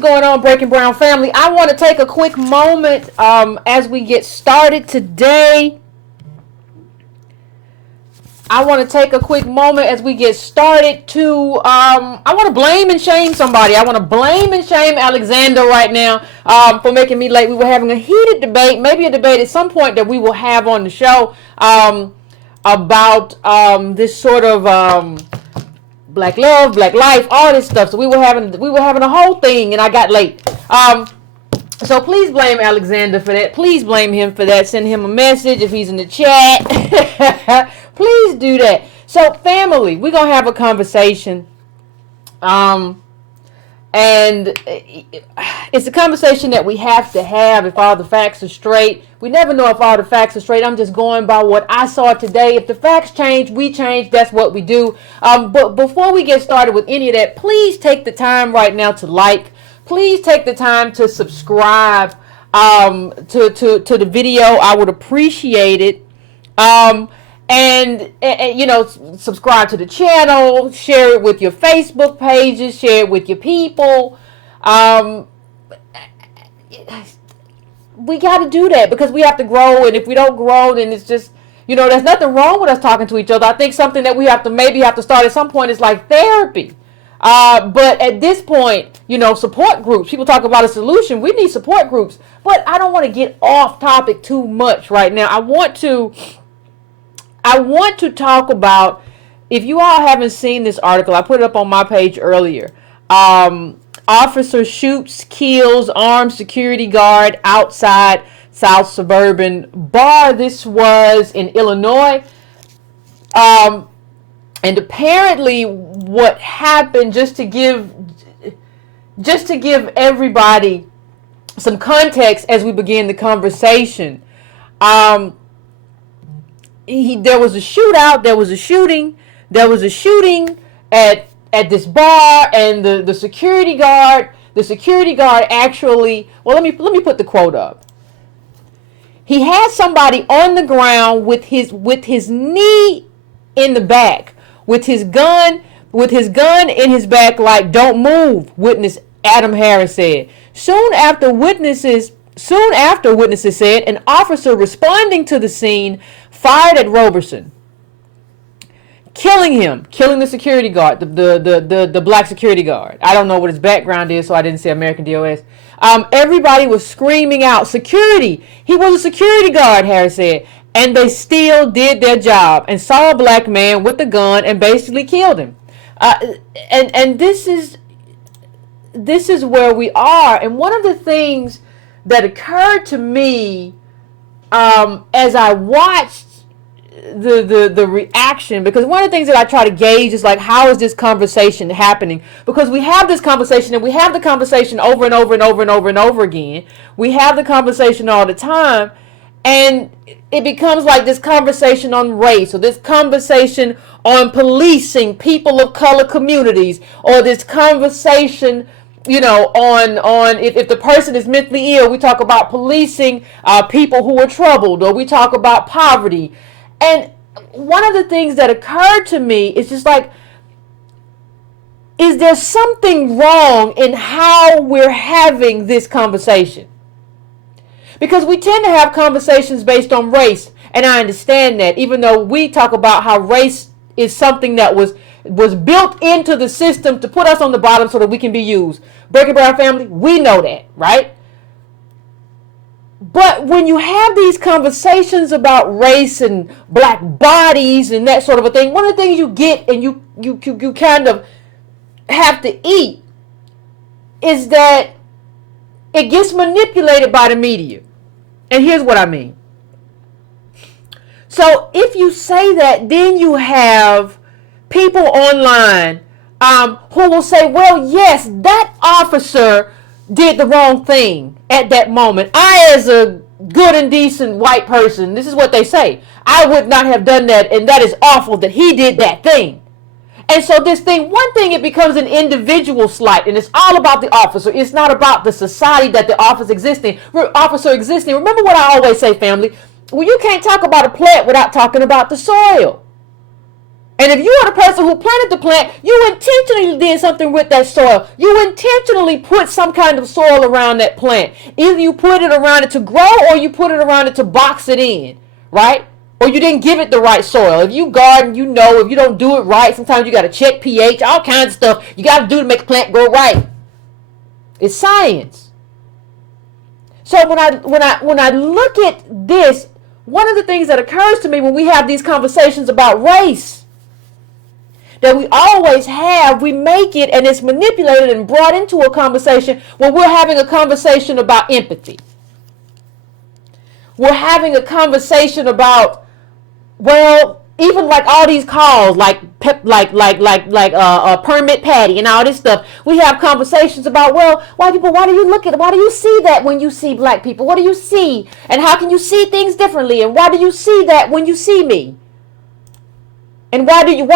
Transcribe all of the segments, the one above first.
is going on, Breaking Brown family? I want to take a quick moment as we get started today. I want to take a quick moment as we get started to, I want to blame and shame somebody. I want to blame and shame Alexander right now for making me late. We were having a heated debate, maybe a debate at some point that we will have on the show about this sort of black love, black life, all this stuff. So we were having a whole thing, and I got late. So please blame Alexander for that. Please blame him for that. Send him a message if he's in the chat. Please do that. So family, we're going to have a conversation. And it's a conversation that we have to have if all the facts are straight. We never know if all the facts are straight. I'm just going by what I saw today. If the facts change, we change. That's what we do. But before we get started with any of that, please take the time right now to like. Please take the time to subscribe to the video. I would appreciate it. And you know, subscribe to the channel, share it with your Facebook pages, share it with your people. We got to do that because we have to grow, and if we don't grow, then it's just, you know, there's nothing wrong with us talking to each other. I think something that we have to start at some point is like therapy. But at this point, you know, support groups. People talk about a solution. We need support groups. But I don't want to get off topic too much right now. I want to talk about, if you all haven't seen this article, I put it up on my page earlier. Officer shoots, kills armed security guard outside South Suburban bar. This was in Illinois. And apparently what happened, just to give everybody some context as we begin the conversation, there was a shootout, there was a shooting at this bar, and the security guard actually, well, let me put the quote up. He had somebody on the ground with his knee in the back, with his gun in his back, like, don't move, witness Adam Harris said. Soon after, witnesses said an officer responding to the scene fired at Roberson, killing the security guard, the black security guard. I don't know what his background is, so I didn't say American DOS. Everybody was screaming out, security! He was a security guard, Harris said. And they still did their job and saw a black man with a gun and basically killed him. And this is where we are. And one of the things that occurred to me as I watched the reaction, because one of the things that I try to gauge is like, how is this conversation happening? Because we have this conversation, and we have the conversation over and over and over and over and over again. We have the conversation all the time, and it becomes like this conversation on race, or this conversation on policing people of color communities, or this conversation, you know, on if the person is mentally ill, we talk about policing people who are troubled, or we talk about poverty. And one of the things that occurred to me is just like, is there something wrong in how we're having this conversation? Because we tend to have conversations based on race, and I understand that, even though we talk about how race is something that was built into the system to put us on the bottom so that we can be used. Breaking Brown family, we know that, right? But when you have these conversations about race and black bodies and that sort of a thing, one of the things you get, and you kind of have to eat, is that it gets manipulated by the media. And here's what I mean. So if you say that, then you have people online who will say, well, yes, that officer did the wrong thing at that moment. I, as a good and decent white person, this is what they say, I would not have done that, and that is awful that he did that thing. And so this thing, one thing, it becomes an individual slight, and it's all about the officer. It's not about the society that the officer exists in. Remember what I always say, family. Well, you can't talk about a plant without talking about the soil. And if you are the person who planted the plant, you intentionally did something with that soil. You intentionally put some kind of soil around that plant. Either you put it around it to grow or you put it around it to box it in, right? Or you didn't give it the right soil. If you garden, you know if you don't do it right, sometimes you got to check pH, all kinds of stuff you got to do to make the plant grow right. It's science. So when I look at this, one of the things that occurs to me when we have these conversations about race that we always have, we make it and it's manipulated and brought into a conversation where we're having a conversation about empathy. We're having a conversation about, well, even like all these calls, like permit Patty and all this stuff. We have conversations about, well, white people, why do you see that when you see black people? What do you see? And how can you see things differently? And why do you see that when you see me? And why do you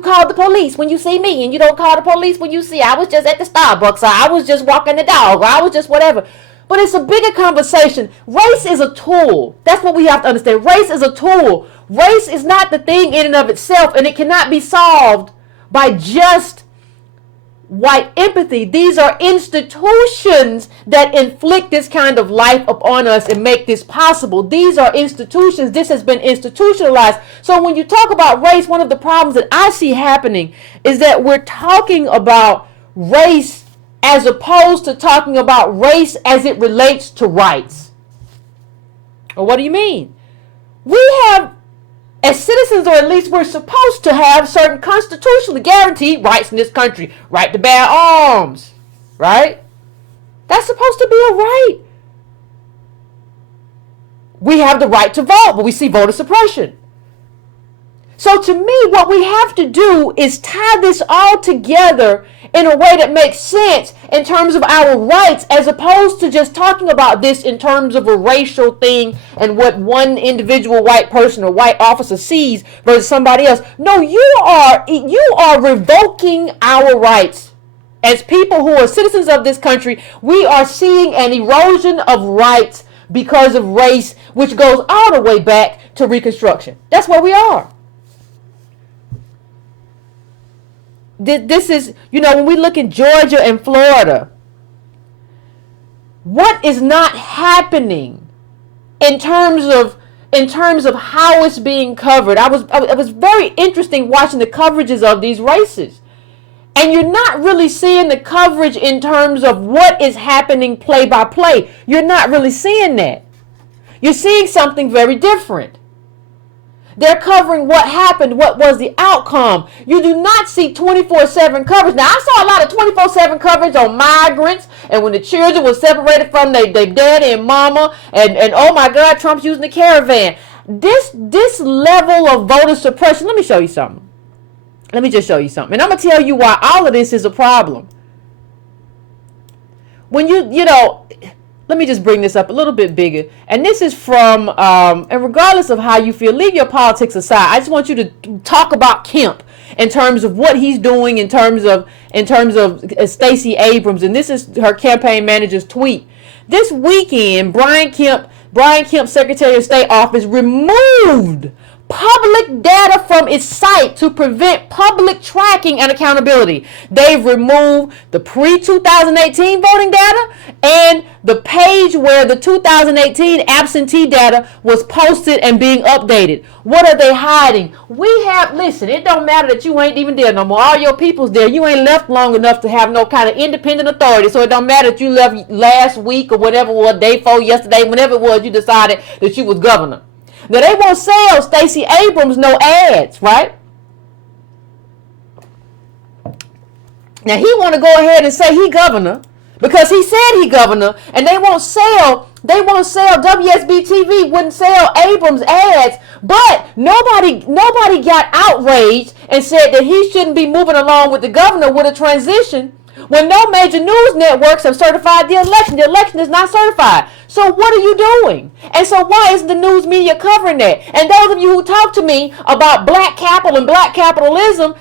call the police when you see me and you don't call the police when you see I was just at the Starbucks or I was just walking the dog or I was just whatever? But it's a bigger conversation. Race is a tool. That's what we have to understand. Race is a tool. Race is not the thing in and of itself, and it cannot be solved by just white empathy. These are institutions that inflict this kind of life upon us and make this possible. These are institutions. This has been institutionalized. So when you talk about race, one of the problems that I see happening is that we're talking about race as opposed to talking about race as it relates to rights. Or what do you mean? We have, as citizens, or at least we're supposed to have certain constitutionally guaranteed rights in this country. Right to bear arms, right? That's supposed to be a right. We have the right to vote, but we see voter suppression. So to me, what we have to do is tie this all together in a way that makes sense in terms of our rights, as opposed to just talking about this in terms of a racial thing and what one individual white person or white officer sees versus somebody else. No, you are revoking our rights. As people who are citizens of this country, we are seeing an erosion of rights because of race, which goes all the way back to Reconstruction. That's where we are. This is, when we look at Georgia and Florida, what is not happening in terms of how it's being covered. It was very interesting watching the coverages of these races. And you're not really seeing the coverage in terms of what is happening play by play. You're not really seeing that. You're seeing something very different. They're covering what happened, what was the outcome. You do not see 24/7 coverage. Now, I saw a lot of 24/7 coverage on migrants and when the children were separated from their daddy and mama and oh my God, Trump's using the caravan. This level of voter suppression, let me show you something. Let me just show you something. And I'm going to tell you why all of this is a problem. When let me just bring this up a little bit bigger. And this is from, and regardless of how you feel, leave your politics aside. I just want you to talk about Kemp in terms of what he's doing, in terms of Stacey Abrams. And this is her campaign manager's tweet. This weekend, Brian Kemp, Secretary of State office, removed public data from its site to prevent public tracking and accountability. They've removed the pre-2018 voting data and the page where the 2018 absentee data was posted and being updated. What are they hiding? Listen, it don't matter that you ain't even there no more. All your people's there. You ain't left long enough to have no kind of independent authority. So it don't matter that you left last week or whatever it was, day before, yesterday, whenever it was you decided that you was governor. Now, they won't sell Stacey Abrams no ads, right? Now, he want to go ahead and say he governor because he said he governor, and they won't sell WSB TV wouldn't sell Abrams ads, but nobody got outraged and said that he shouldn't be moving along with the governor with a transition when no major news networks have certified the election. The election is not certified. So what are you doing? And so why isn't the news media covering that? And those of you who talk to me about black capital and black capitalism,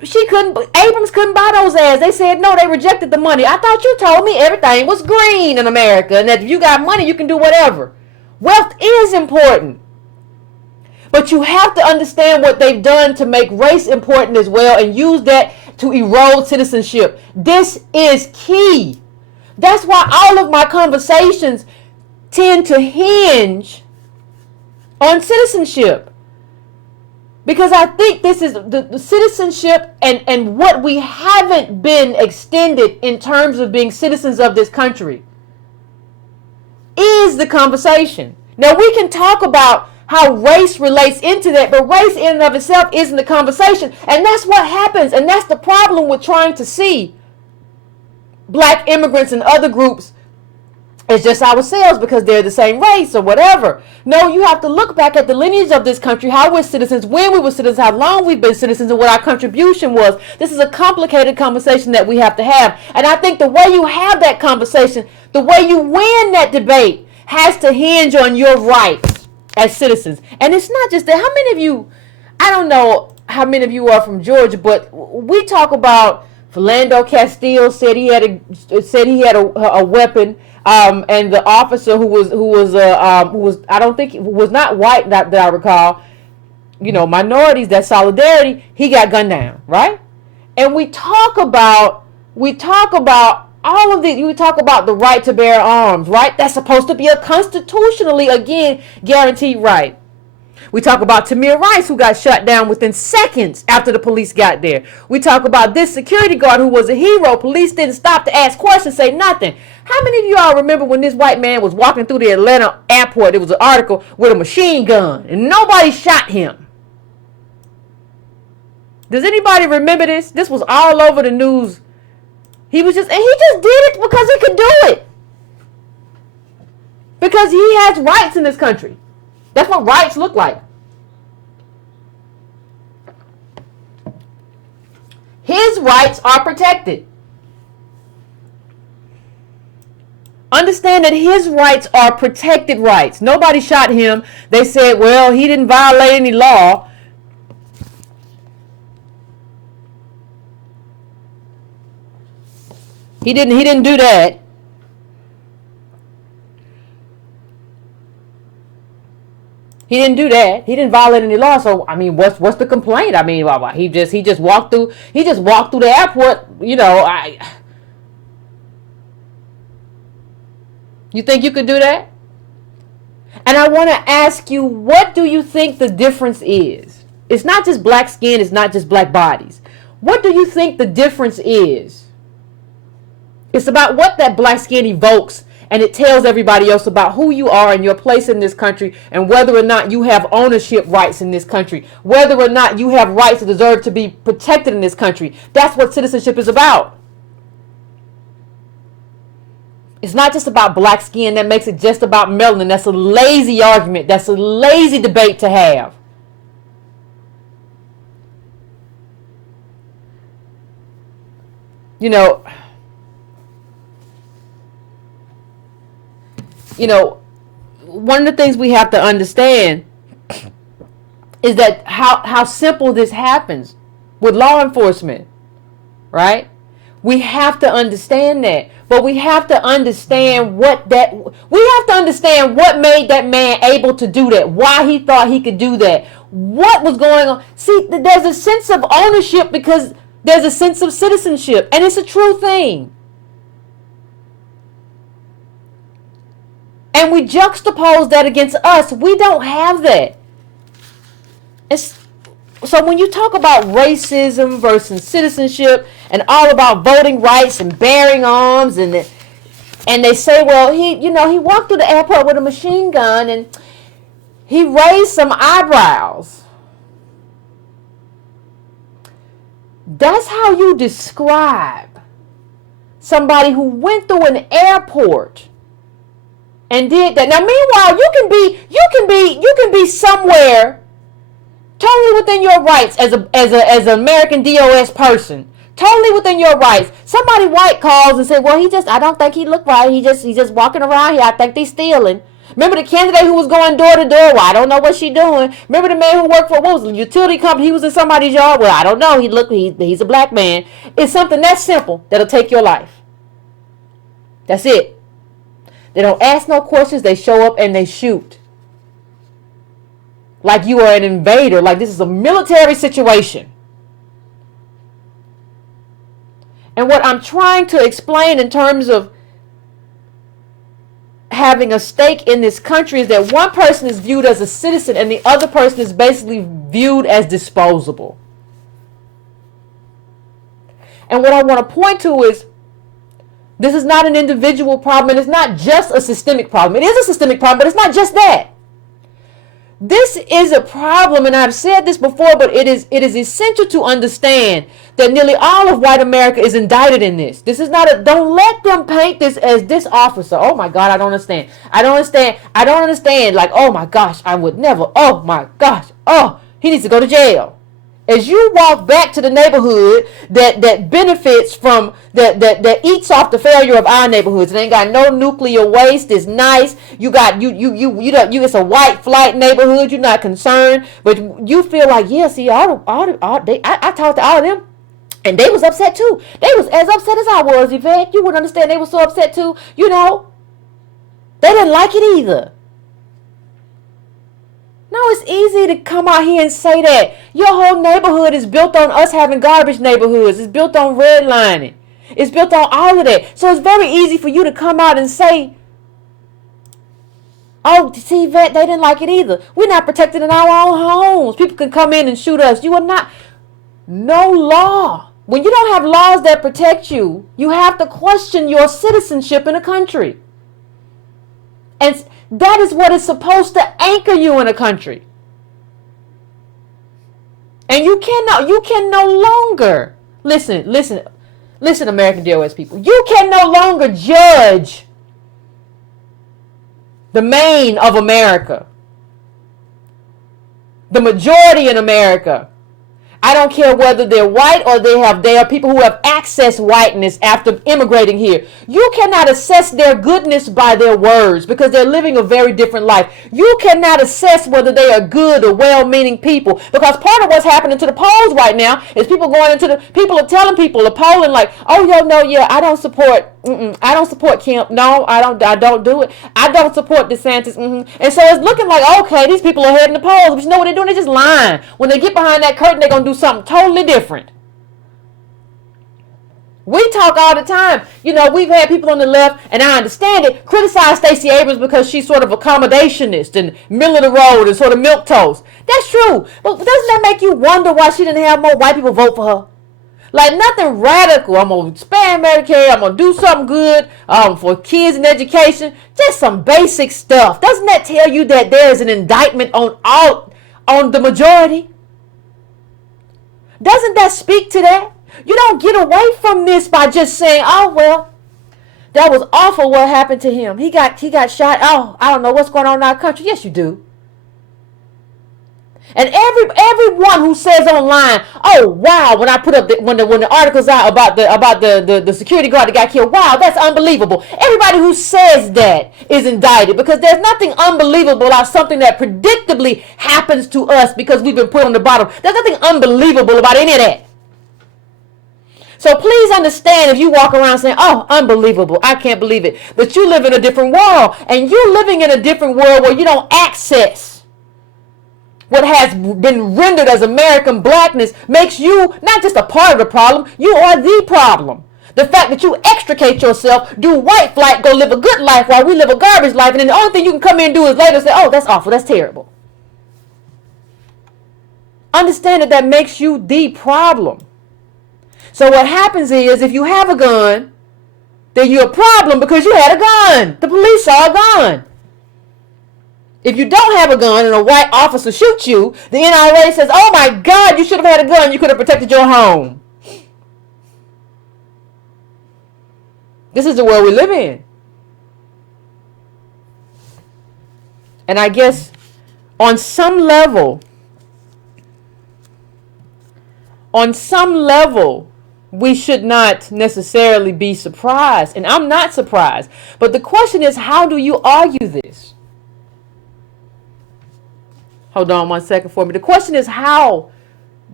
Abrams couldn't buy those ads. They said no, they rejected the money. I thought you told me everything was green in America and that if you got money, you can do whatever. Wealth is important. But you have to understand what they've done to make race important as well and use that to erode citizenship. This is key. That's why all of my conversations tend to hinge on citizenship. Because I think this is the citizenship and what we haven't been extended in terms of being citizens of this country is the conversation. Now we can talk about how race relates into that, but race in and of itself isn't the conversation. And that's what happens. And that's the problem with trying to see black immigrants and other groups as just ourselves because they're the same race or whatever. No, you have to look back at the lineage of this country, how we're citizens, when we were citizens, how long we've been citizens, and what our contribution was. This is a complicated conversation that we have to have. And I think the way you have that conversation, the way you win that debate, has to hinge on your rights as citizens. And it's not just that. How many of you, I don't know how many of you are from Georgia, but we talk about Philando Castile said he had a weapon, and the officer who was I don't think was not white that I recall, minorities, that solidarity, he got gunned down, right? And we talk about all of these. We talk about the right to bear arms, right? That's supposed to be a constitutionally, again, guaranteed right. We talk about Tamir Rice, who got shot down within seconds after the police got there. We talk about this security guard who was a hero. Police didn't stop to ask questions, say nothing. How many of you all remember when this white man was walking through the Atlanta airport? There was an article with a machine gun, and nobody shot him. Does anybody remember this? This was all over the news. He just did it because he could do it. Because he has rights in this country. That's what rights look like. His rights are protected. Understand that his rights are protected rights. Nobody shot him. They said, well, he didn't violate any law. He didn't do that. He didn't do that. He didn't violate any law. So I mean, what's the complaint? I mean, he just walked through the airport. You think you could do that? And I want to ask you, what do you think the difference is? It's not just black skin. It's not just black bodies. What do you think the difference is? It's about what that black skin evokes. And it tells everybody else about who you are and your place in this country and whether or not you have ownership rights in this country, whether or not you have rights that deserve to be protected in this country. That's what citizenship is about. It's not just about black skin. That makes it just about melanin. That's a lazy argument. That's a lazy debate to have. One of the things we have to understand is that how simple this happens with law enforcement, right? We have to understand that. But we have to understand what made that man able to do that, why he thought he could do that, what was going on. See, there's a sense of ownership because there's a sense of citizenship, and it's a true thing. And we juxtapose that against us. We don't have that. So when you talk about racism versus citizenship and all about voting rights and bearing arms and they say, well, he walked through the airport with a machine gun and he raised some eyebrows. That's how you describe somebody who went through an airport and did that. Now, meanwhile, you can be somewhere totally within your rights as an American DOS person. Totally within your rights. Somebody white calls and says, well, I don't think he looked right. He's just walking around here. I think they stealing. Remember the candidate who was going door to door? Well, I don't know what she doing. Remember the man who worked for, what was it, utility company? He was in somebody's yard. Well, I don't know. He's a black man. It's something that simple that'll take your life. That's it. They don't ask no questions. They show up and they shoot. like you are an invader, like this is a military situation. And what I'm trying to explain in terms of having a stake in this country is that one person is viewed as a citizen and the other person is basically viewed as disposable. And what I want to point to is this is not an individual problem, and it's not just a systemic problem. It is a systemic problem, but it's not just that. This is a problem, and I've said this before, but it is essential to understand that nearly all of white America is indicted in this. This is not a, don't let them paint this as this officer. Oh my God, I don't understand. I don't understand. I don't understand. Like, oh my gosh, I would never. Oh my gosh. Oh, he needs to go to jail. As you walk back to the neighborhood that benefits from that eats off the failure of our neighborhoods. It ain't got no nuclear waste. It's nice. You got you it's a white flight neighborhood. You're not concerned, but you feel like, yeah, see, I talked to all of them, and they was upset too. They was as upset as I was, Yvette. You would understand they were so upset too. You know, they didn't like it either. No, it's easy to come out here and say that. Your whole neighborhood is built on us having garbage neighborhoods. It's built on redlining. It's built on all of that. So it's very easy for you to come out and say, oh, see, Yvette, they didn't like it either. We're not protected in our own homes. People can come in and shoot us. You are not. No law. When you don't have laws that protect you, you have to question your citizenship in a country. And that is what is supposed to anchor you in a country. And you can no longer, listen, American DOS people, you can no longer judge the main of America, the majority in America. I don't care whether they're white or they are people who have accessed whiteness after immigrating here. You cannot assess their goodness by their words because they're living a very different life. You cannot assess whether they are good or well-meaning people because part of what's happening to the polls right now is people are telling people, the polling like, oh, I don't support Kemp. No, I don't do it. I don't support DeSantis. And so it's looking like, okay, these people are heading the polls. But you know what they're doing? They're just lying. When they get behind that curtain, they're going to do something totally different. We talk all the time. You know, we've had people on the left, and I understand it, criticize Stacey Abrams because she's sort of accommodationist and middle of the road and sort of milquetoast. That's true. But doesn't that make you wonder why she didn't have more white people vote for her? Like nothing radical. I'm going to expand Medicare. I'm going to do something good for kids and education. Just some basic stuff. Doesn't that tell you that there is an indictment on the majority? Doesn't that speak to that? You don't get away from this by just saying, oh, well, that was awful what happened to him. He got shot. Oh, I don't know what's going on in our country. Yes, you do. And everyone who says online, oh wow, when I put up when the articles out about the security guard that got killed, wow, that's unbelievable. Everybody who says that is indicted because there's nothing unbelievable about something that predictably happens to us because we've been put on the bottom. There's nothing unbelievable about any of that. So please understand if you walk around saying, oh, unbelievable, I can't believe it. But you live in a different world, and you're living in a different world where you don't access what has been rendered as American blackness makes you not just a part of the problem, you are the problem. The fact that you extricate yourself, do white flight, go live a good life while we live a garbage life, and then the only thing you can come in and do is later say, oh, that's awful, that's terrible. Understand that makes you the problem. So what happens is if you have a gun, then you're a problem because you had a gun. The police saw a gun. If you don't have a gun and a white officer shoots you, the NRA says, oh my God, you should have had a gun. You could have protected your home. This is the world we live in. And I guess on some level, we should not necessarily be surprised. And I'm not surprised. But the question is, how do you argue this? Hold on one second for me. The question is, how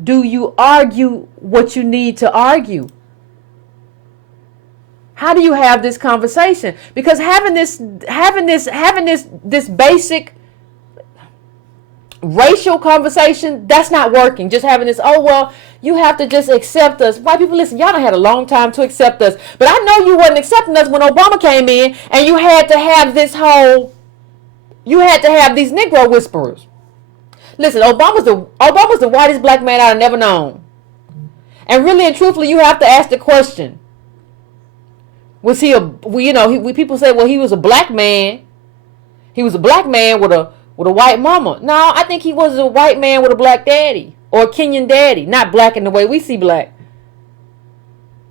do you argue what you need to argue? How do you have this conversation? Because having this basic, racial conversation, that's not working. Just having this, oh, well, you have to just accept us. White people, listen, y'all done had a long time to accept us. But I know you wasn't accepting us when Obama came in, and you had to have these Negro whisperers. Listen, Obama's the whitest black man I've never known. And really and truthfully, you have to ask the question: was he people say, well, he was a black man. He was a black man with a white mama. No, I think he was a white man with a black daddy or a Kenyan daddy. Not black in the way we see black,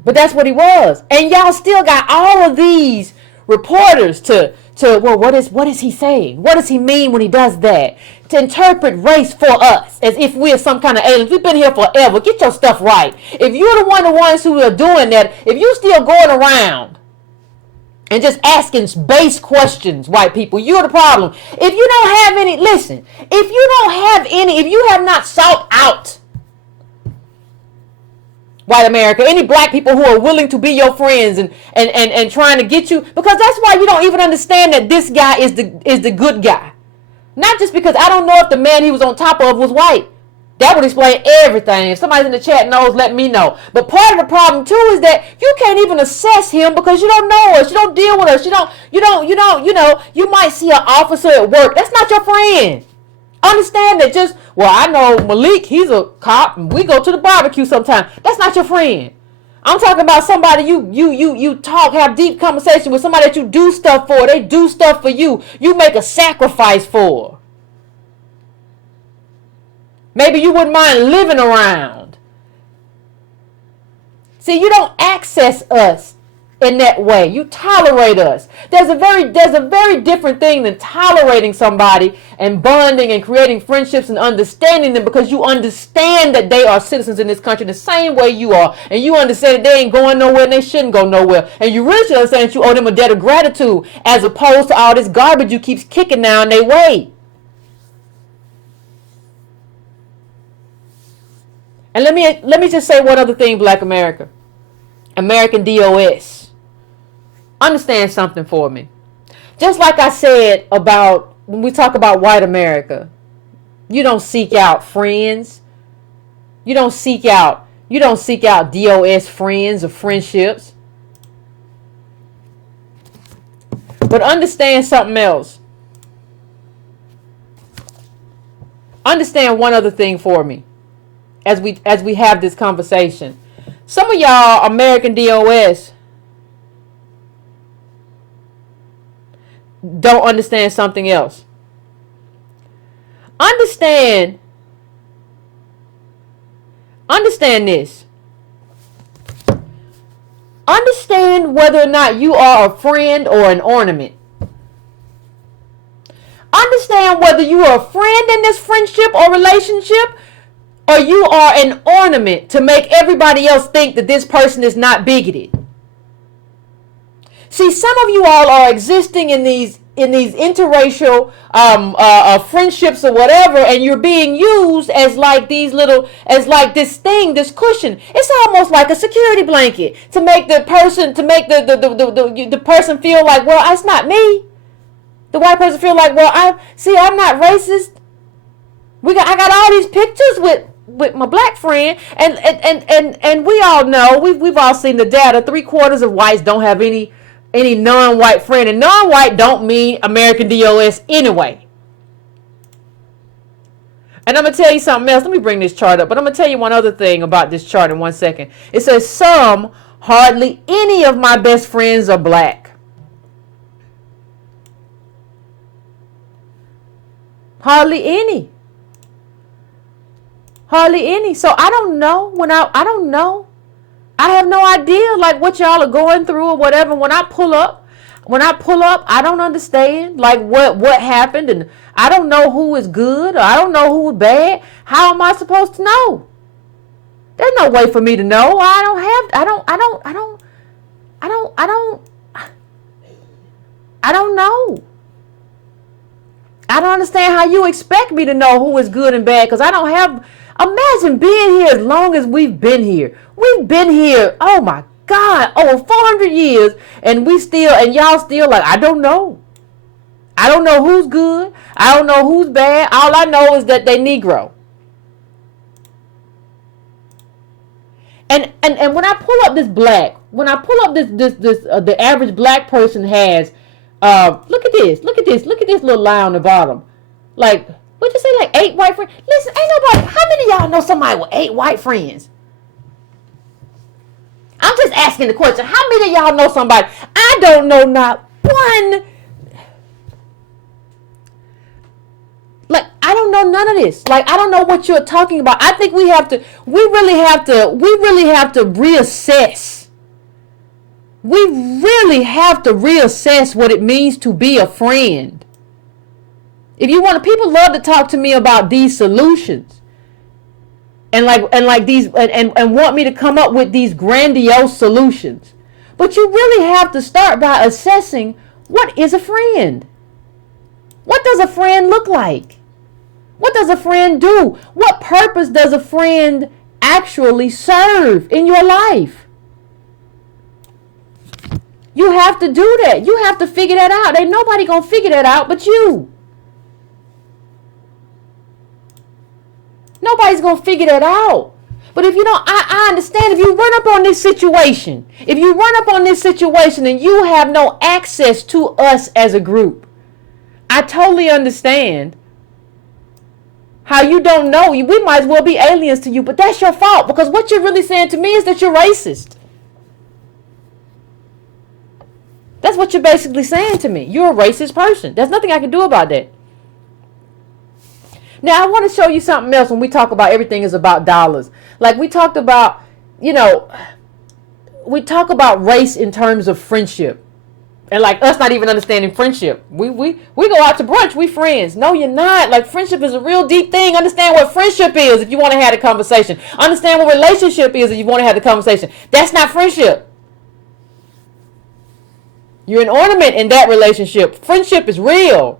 but that's what he was. And y'all still got all of these reporters to well, what is he saying? What does he mean when he does that? To interpret race for us as if we're some kind of aliens. We've been here forever. Get your stuff right. If you're the ones who are doing that, if you're still going around and just asking base questions, white people, you're the problem. If you don't have any, listen, if you have not sought out white America, any black people who are willing to be your friends and trying to get you, because that's why you don't even understand that this guy is the good guy. Not just because I don't know if the man he was on top of was white. That would explain everything. If somebody's in the chat knows, let me know. But part of the problem too is that you can't even assess him because you don't know us. You don't deal with us. You might see an officer at work. That's not your friend. Understand that I know Malik, he's a cop, and we go to the barbecue sometime. That's not your friend. I'm talking about somebody you talk, have deep conversation with, somebody that you do stuff for. They do stuff for you. You make a sacrifice for. Maybe you wouldn't mind living around. See, you don't access us in that way. You tolerate us. There's a very different thing than tolerating somebody and bonding and creating friendships and understanding them, because you understand that they are citizens in this country the same way you are, and you understand that they ain't going nowhere and they shouldn't go nowhere, and you really should understand that you owe them a debt of gratitude, as opposed to all this garbage you keep kicking down their way. And let me just say one other thing, Black America. American DOS. Understand something for me. Just like I said about when we talk about white America, you don't seek out friends. You don't seek out DOS friends or friendships. But understand something else. Understand one other thing for me as we have this conversation. Some of y'all American DOS don't understand something else. Understand this. Understand whether or not you are a friend or an ornament. Understand whether you are a friend in this friendship or relationship, or you are an ornament to make everybody else think that this person is not bigoted. See, some of you all are existing in these interracial friendships or whatever, and you're being used as like this cushion. It's almost like a security blanket to make the person feel like, well, it's not me. The white person feel like, well, I'm not racist. I got all these pictures with my black friend, and we all know, we've all seen the data. 3/4 of whites don't have any non-white friend, and non-white don't mean American DOS anyway. And I'm gonna tell you something else. Let me bring this chart up, but I'm gonna tell you one other thing about this chart in 1 second. It says hardly any of my best friends are black. Hardly any. So I don't know I have no idea like what y'all are going through or whatever. When I pull up, I don't understand like what happened, and I don't know who is good or I don't know who is bad. How am I supposed to know? There's no way for me to know. I don't know. I don't understand how you expect me to know who is good and bad, because I don't have. Imagine being here as long as we've been here. We've been here, oh my God, over 400 years, and y'all still like, I don't know. I don't know who's good. I don't know who's bad. All I know is that they Negro. And when I pull up this black, when I pull up the average black person has, look at this, look at this, look at this little line on the bottom. Like, what'd you say? Like 8 white friends? Listen, ain't nobody. How many of y'all know somebody with 8 white friends? I'm just asking the question. How many of y'all know somebody? I don't know not one. Like, I don't know none of this. Like, I don't know what you're talking about. I think we really have to reassess. We really have to reassess what it means to be a friend. If you want to, people love to talk to me about these solutions. And want me to come up with these grandiose solutions. But you really have to start by assessing, what is a friend? What does a friend look like? What does a friend do? What purpose does a friend actually serve in your life? You have to do that. You have to figure that out. Ain't nobody gonna figure that out but you. Nobody's gonna figure that out. But if you don't, I understand if you run up on this situation, and you have no access to us as a group, I totally understand how you don't know. We might as well be aliens to you, but that's your fault, because what you're really saying to me is that you're racist. That's what you're basically saying to me. You're a racist person. There's nothing I can do about that. Now, I want to show you something else when we talk about everything is about dollars. Like we talked about, we talk about race in terms of friendship. And like us not even understanding friendship. We go out to brunch, we friends. No, you're not. Like, friendship is a real deep thing. Understand what friendship is if you want to have a conversation. Understand what relationship is if you want to have the conversation. That's not friendship. You're an ornament in that relationship. Friendship is real.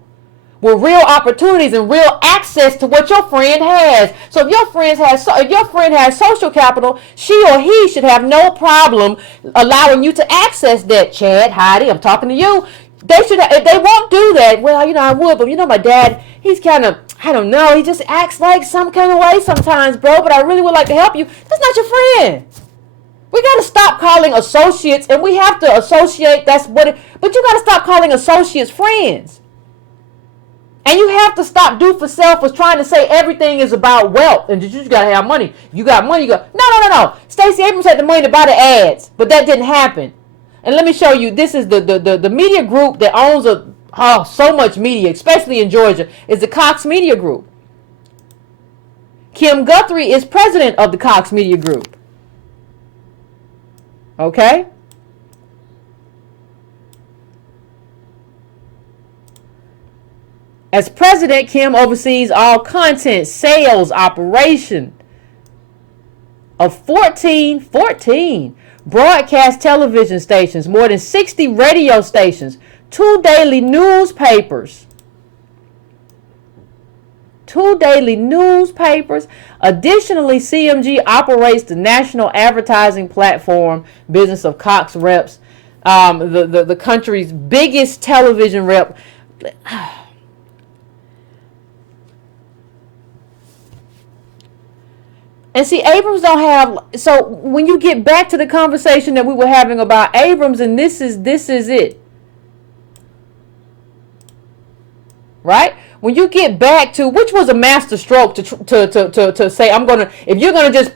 With real opportunities and real access to what your friend has. So if your friend has social capital, she or he should have no problem allowing you to access that. Chad, Heidi, I'm talking to you. They should. If they won't do that, well, I would. But my dad, he's kind of, I don't know. He just acts like some kind of way sometimes, bro. But I really would like to help you. That's not your friend. We got to stop calling associates, and we have to associate. But you got to stop calling associates friends. And you have to stop do for self was trying to say everything is about wealth and you just got to have money. You got money, you go. No. Stacey Abrams had the money to buy the ads, but that didn't happen. And let me show you. This is the media group that owns so much media, especially in Georgia, is the Cox Media Group. Kim Guthrie is president of the Cox Media Group. Okay? As president, Kim oversees all content, sales, operation of 14 broadcast television stations, more than 60 radio stations, 2 daily newspapers. Additionally, CMG operates the national advertising platform business of Cox Reps, the country's biggest television rep. And see, Abrams don't have. So when you get back to the conversation that we were having about Abrams, and this is it, right? When you get back to, which was a master stroke to say, I'm gonna, if you're gonna just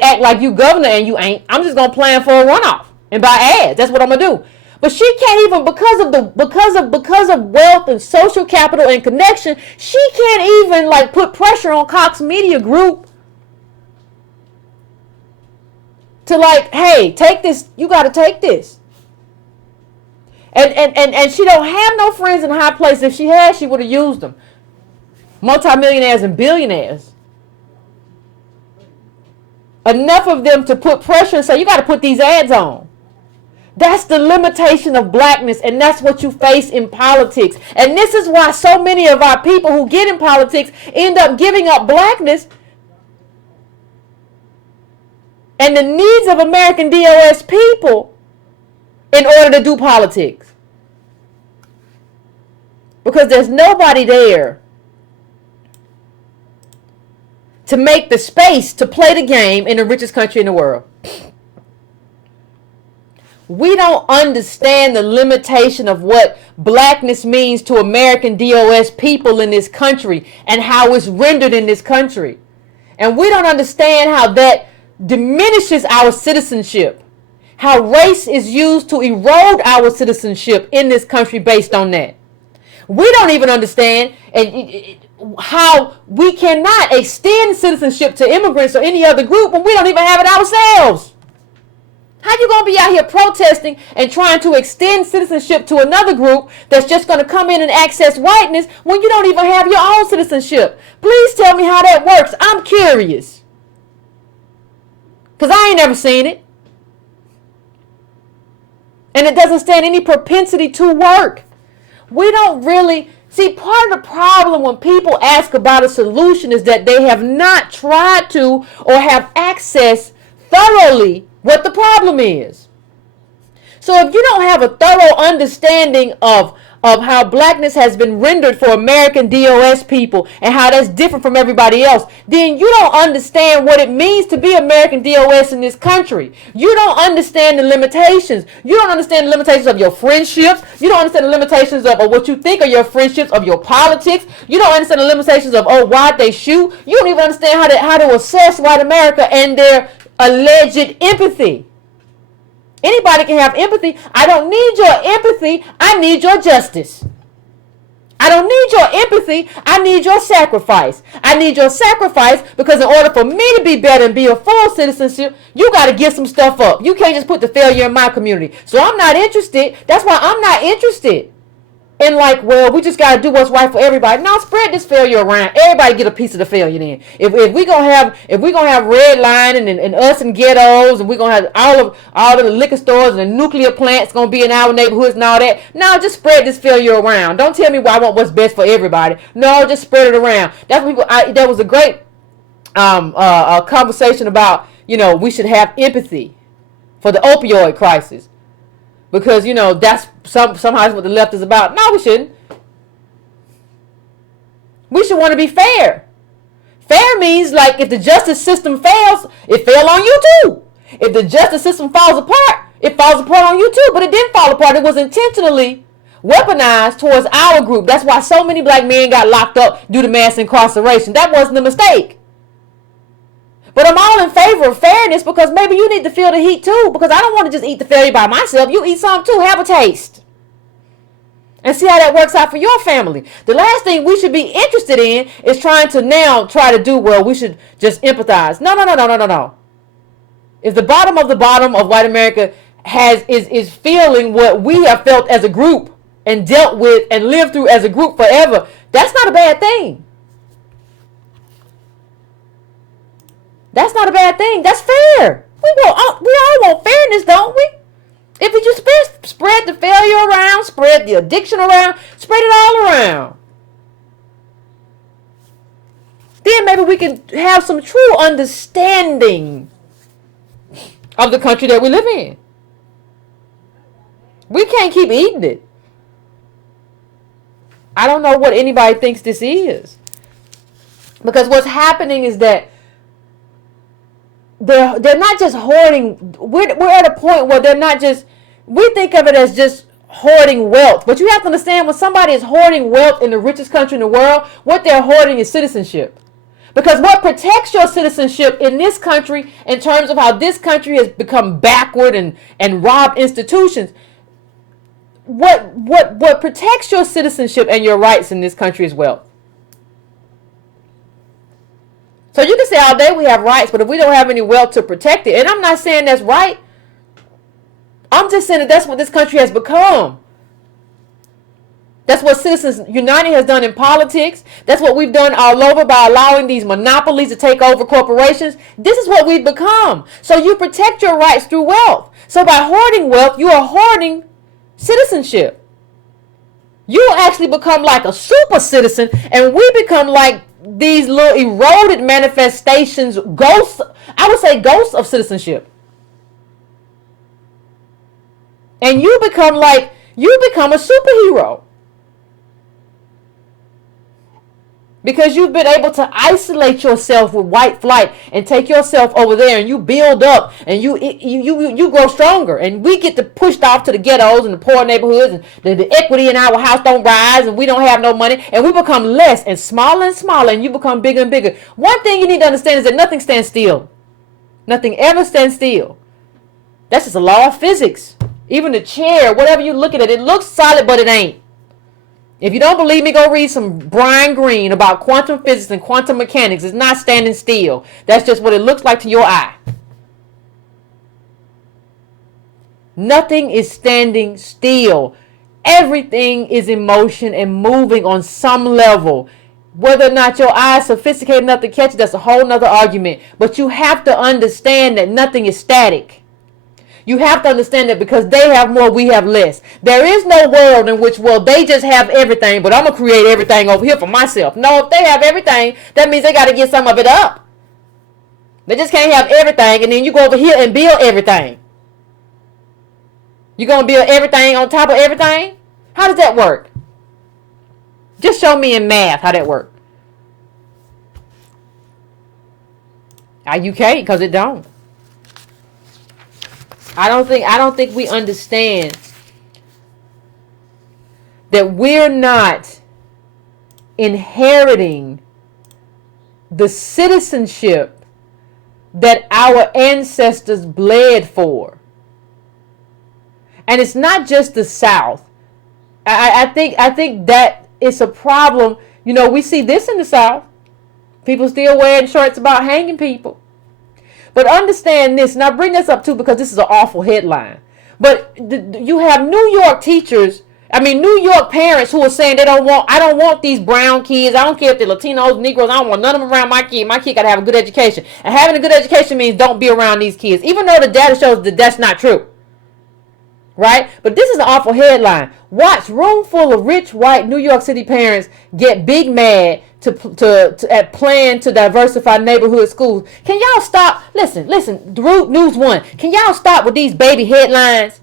act like you governor and you ain't, I'm just gonna plan for a runoff and buy ads. That's what I'm gonna do. But she can't even, because of wealth and social capital and connection, she can't even like put pressure on Cox Media Group to like, hey, take this. You got to take this. And she don't have no friends in high places. If she had, she would have used them. Multimillionaires and billionaires. Enough of them to put pressure and say, you got to put these ads on. That's the limitation of blackness, and that's what you face in politics. And this is why so many of our people who get in politics end up giving up blackness and the needs of American DOS people in order to do politics. because there's nobody there to make the space to play the game in the richest country in the world. We don't understand the limitation of what blackness means to American DOS people in this country and how it's rendered in this country. And we don't understand how that diminishes our citizenship. How race is used to erode our citizenship in this country based on that. We don't even understand how we cannot extend citizenship to immigrants or any other group when we don't even have it ourselves. How you going to be out here protesting and trying to extend citizenship to another group that's just going to come in and access whiteness when you don't even have your own citizenship? Please tell me how that works. I'm curious. Because I ain't never seen it. And it doesn't stand any propensity to work. We don't really... See, part of the problem when people ask about a solution is that they have not tried to or have accessed thoroughly what the problem is. So if you don't have a thorough understanding of how blackness has been rendered for American DOS people and how that's different from everybody else, then you don't understand what it means to be American DOS in this country. You don't understand the limitations. You don't understand the limitations of your friendships. You don't understand the limitations of what you think of your friendships, of your politics. You don't understand the limitations of, why they shoot. You don't even understand how to assess white America and their alleged empathy. Anybody can have empathy. I don't need your empathy. I need your justice. I don't need your empathy. I need your sacrifice. I need your sacrifice because in order for me to be better and be a full citizenship, you got to give some stuff up. You can't just put the failure in my community. So I'm not interested. That's why I'm not interested in we just got to do what's right for everybody. No, spread this failure around. Everybody get a piece of the failure then. If we gonna have redlining and us in ghettos and we gonna have all of the liquor stores and the nuclear plants gonna be in our neighborhoods and all that. No, just spread this failure around. Don't tell me I want what's best for everybody. No, just spread it around. That's what people. There was a great conversation about we should have empathy for the opioid crisis. Because, that's somehow that's what the left is about. No, we shouldn't. We should want to be fair. Fair means if the justice system fails, it fell on you too. If the justice system falls apart, it falls apart on you too. But it didn't fall apart. It was intentionally weaponized towards our group. That's why so many black men got locked up due to mass incarceration. That wasn't a mistake. But I'm all in favor of fairness because maybe you need to feel the heat too. Because I don't want to just eat the failure by myself. You eat some too. Have a taste. And see how that works out for your family. The last thing we should be interested in is try to do, we should just empathize. No. If the bottom of white America is feeling what we have felt as a group and dealt with and lived through as a group forever, that's not a bad thing. That's not a bad thing. That's fair. We all want fairness, don't we? If we just spread the failure around, spread the addiction around, spread it all around, then maybe we can have some true understanding of the country that we live in. We can't keep eating it. I don't know what anybody thinks this is. Because what's happening is that they're not just hoarding. We're at a point where they're not just, we think of it as just hoarding wealth. But you have to understand, when somebody is hoarding wealth in the richest country in the world, what they're hoarding is citizenship. Because what protects your citizenship in this country, in terms of how this country has become backward and robbed institutions, what protects your citizenship and your rights in this country is wealth. So you can say all day we have rights, but if we don't have any wealth to protect it, and I'm not saying that's right. I'm just saying that that's what this country has become. That's what Citizens United has done in politics. That's what we've done all over by allowing these monopolies to take over corporations. This is what we've become. So you protect your rights through wealth. So by hoarding wealth, you are hoarding citizenship. You actually become like a super citizen, and we become like these little eroded manifestations, ghosts, I would say ghosts of citizenship. And you become a superhero. Because you've been able to isolate yourself with white flight and take yourself over there, and you build up and you grow stronger. And we get to pushed off to the ghettos and the poor neighborhoods, and the equity in our house don't rise, and we don't have no money, and we become less and smaller, and you become bigger and bigger. One thing you need to understand is that nothing stands still. Nothing ever stands still. That's just a law of physics. Even the chair, whatever you look at it looks solid, but it ain't. If you don't believe me, go read some Brian Greene about quantum physics and quantum mechanics. It's not standing still. That's just what it looks like to your eye. Nothing is standing still. Everything is in motion and moving on some level. Whether or not your eye is sophisticated enough to catch it, that's a whole nother argument. But you have to understand that nothing is static. You have to understand that because they have more, we have less. There is no world in which, well, they just have everything, but I'm going to create everything over here for myself. No, if they have everything, that means they got to get some of it up. They just can't have everything, and then you go over here and build everything. You're going to build everything on top of everything? How does that work? Just show me in math how that works. You can't, because it don't. I don't think we understand that we're not inheriting the citizenship that our ancestors bled for. And it's not just the South. I think that it's a problem. You know, we see this in the South. People still wearing shirts about hanging people. But understand this, and I bring this up too because this is an awful headline. But you have New York teachers, New York parents who are saying I don't want these brown kids. I don't care if they're Latinos, Negroes. I don't want none of them around my kid. My kid got to have a good education. And having a good education means don't be around these kids, even though the data shows that that's not true. Right? But this is an awful headline. Watch room full of rich white New York City parents get big mad at plan to diversify neighborhood schools. Can y'all stop? Listen, Root News 1. Can y'all stop with these baby headlines?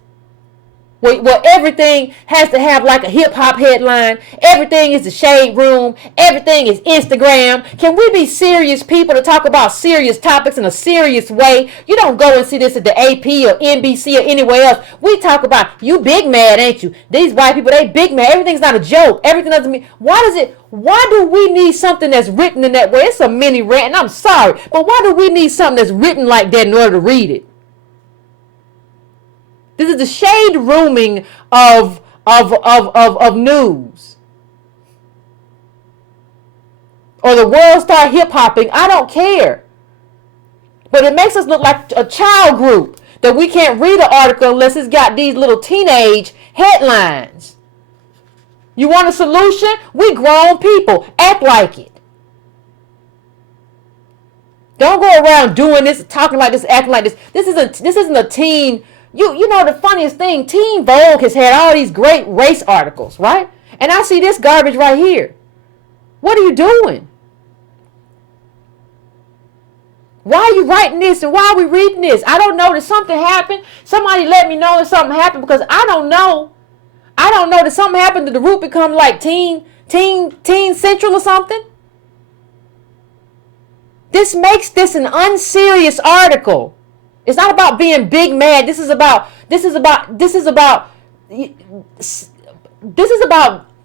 Where everything has to have like a hip-hop headline. Everything is the shade room. Everything is Instagram. Can we be serious people to talk about serious topics in a serious way? You don't go and see this at the AP or NBC or anywhere else. We talk about, you big mad, ain't you? These white people, they big mad. Everything's not a joke. Everything doesn't mean. Why do we need something that's written in that way? It's a mini rant, and I'm sorry. But why do we need something that's written like that in order to read it? This is the shade rooming of news. Or the world start hip hopping. I don't care. But it makes us look like a child group that we can't read an article unless it's got these little teenage headlines. You want a solution? We grown people. Act like it. Don't go around doing this, talking like this, acting like this. This isn't a teen. You know the funniest thing, Teen Vogue has had all these great race articles, right? And I see this garbage right here. What are you doing? Why are you writing this and why are we reading this? I don't know that something happened. Somebody let me know that something happened because I don't know. I don't know that something happened. Did the Root become like Teen Central or something? This makes this an unserious article. It's not about being big mad. This is about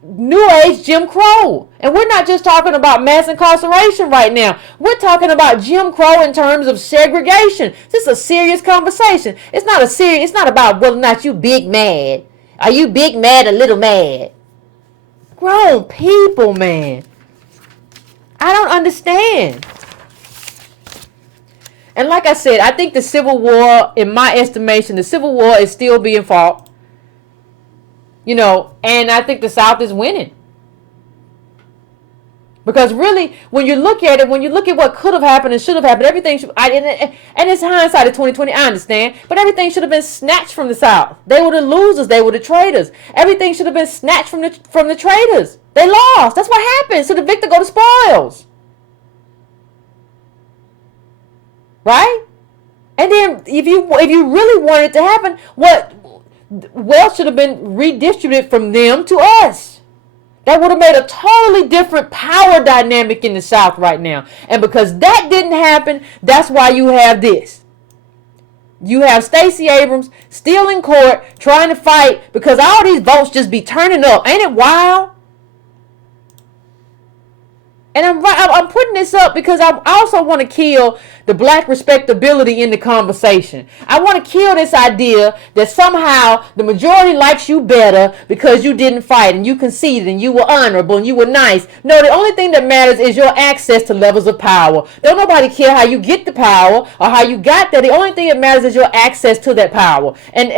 New Age Jim Crow. And we're not just talking about mass incarceration right now. We're talking about Jim Crow in terms of segregation. This is a serious conversation. It's not about whether or not you big mad. Are you big mad or little mad? Grown people, man. I don't understand. And like I said, I think the Civil War, in my estimation, the Civil War is still being fought. You know, and I think the South is winning. Because really, when you look at it, when you look at what could have happened and should have happened, everything should, and it's hindsight of 2020, I understand, but everything should have been snatched from the South. They were the losers. They were the traitors. Everything should have been snatched from the traitors. They lost. That's what happened. So the victor go to spoils. Right? And then if you really want it to happen, what wealth should have been redistributed from them to us. That would have made a totally different power dynamic in the South right now. And because that didn't happen, that's why you have this. You have Stacey Abrams still in court trying to fight because all these votes just be turning up. Ain't it wild? And I'm putting this up because I also want to kill the black respectability in the conversation. I want to kill this idea that somehow the majority likes you better because you didn't fight and you conceded and you were honorable and you were nice. No, the only thing that matters is your access to levels of power. Don't nobody care how you get the power or how you got there. The only thing that matters is your access to that power. And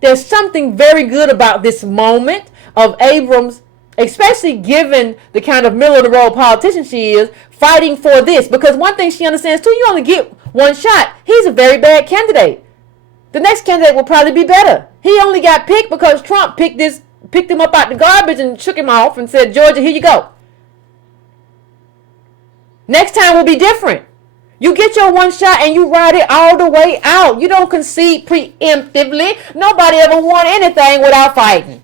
there's something very good about this moment of Abrams, especially given the kind of middle-of-the-road politician she is, fighting for this. Because one thing she understands, too, you only get one shot. He's a very bad candidate. The next candidate will probably be better. He only got picked because Trump picked him up out the garbage and shook him off and said, Georgia, here you go. Next time will be different. You get your one shot and you ride it all the way out. You don't concede preemptively. Nobody ever won anything without fighting.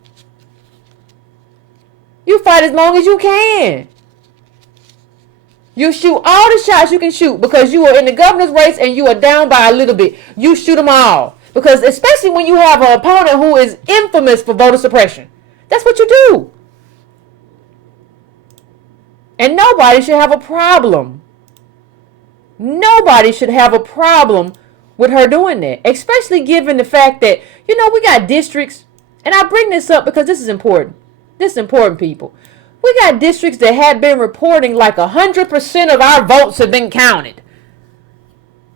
You fight as long as you can. You shoot all the shots you can shoot because you are in the governor's race and you are down by a little bit. You shoot them all. Because especially when you have an opponent who is infamous for voter suppression. That's what you do. And nobody should have a problem. Nobody should have a problem with her doing that. Especially given the fact that, we got districts. And I bring this up because this is important. This is important, people. We got districts that have been reporting like 100% of our votes have been counted.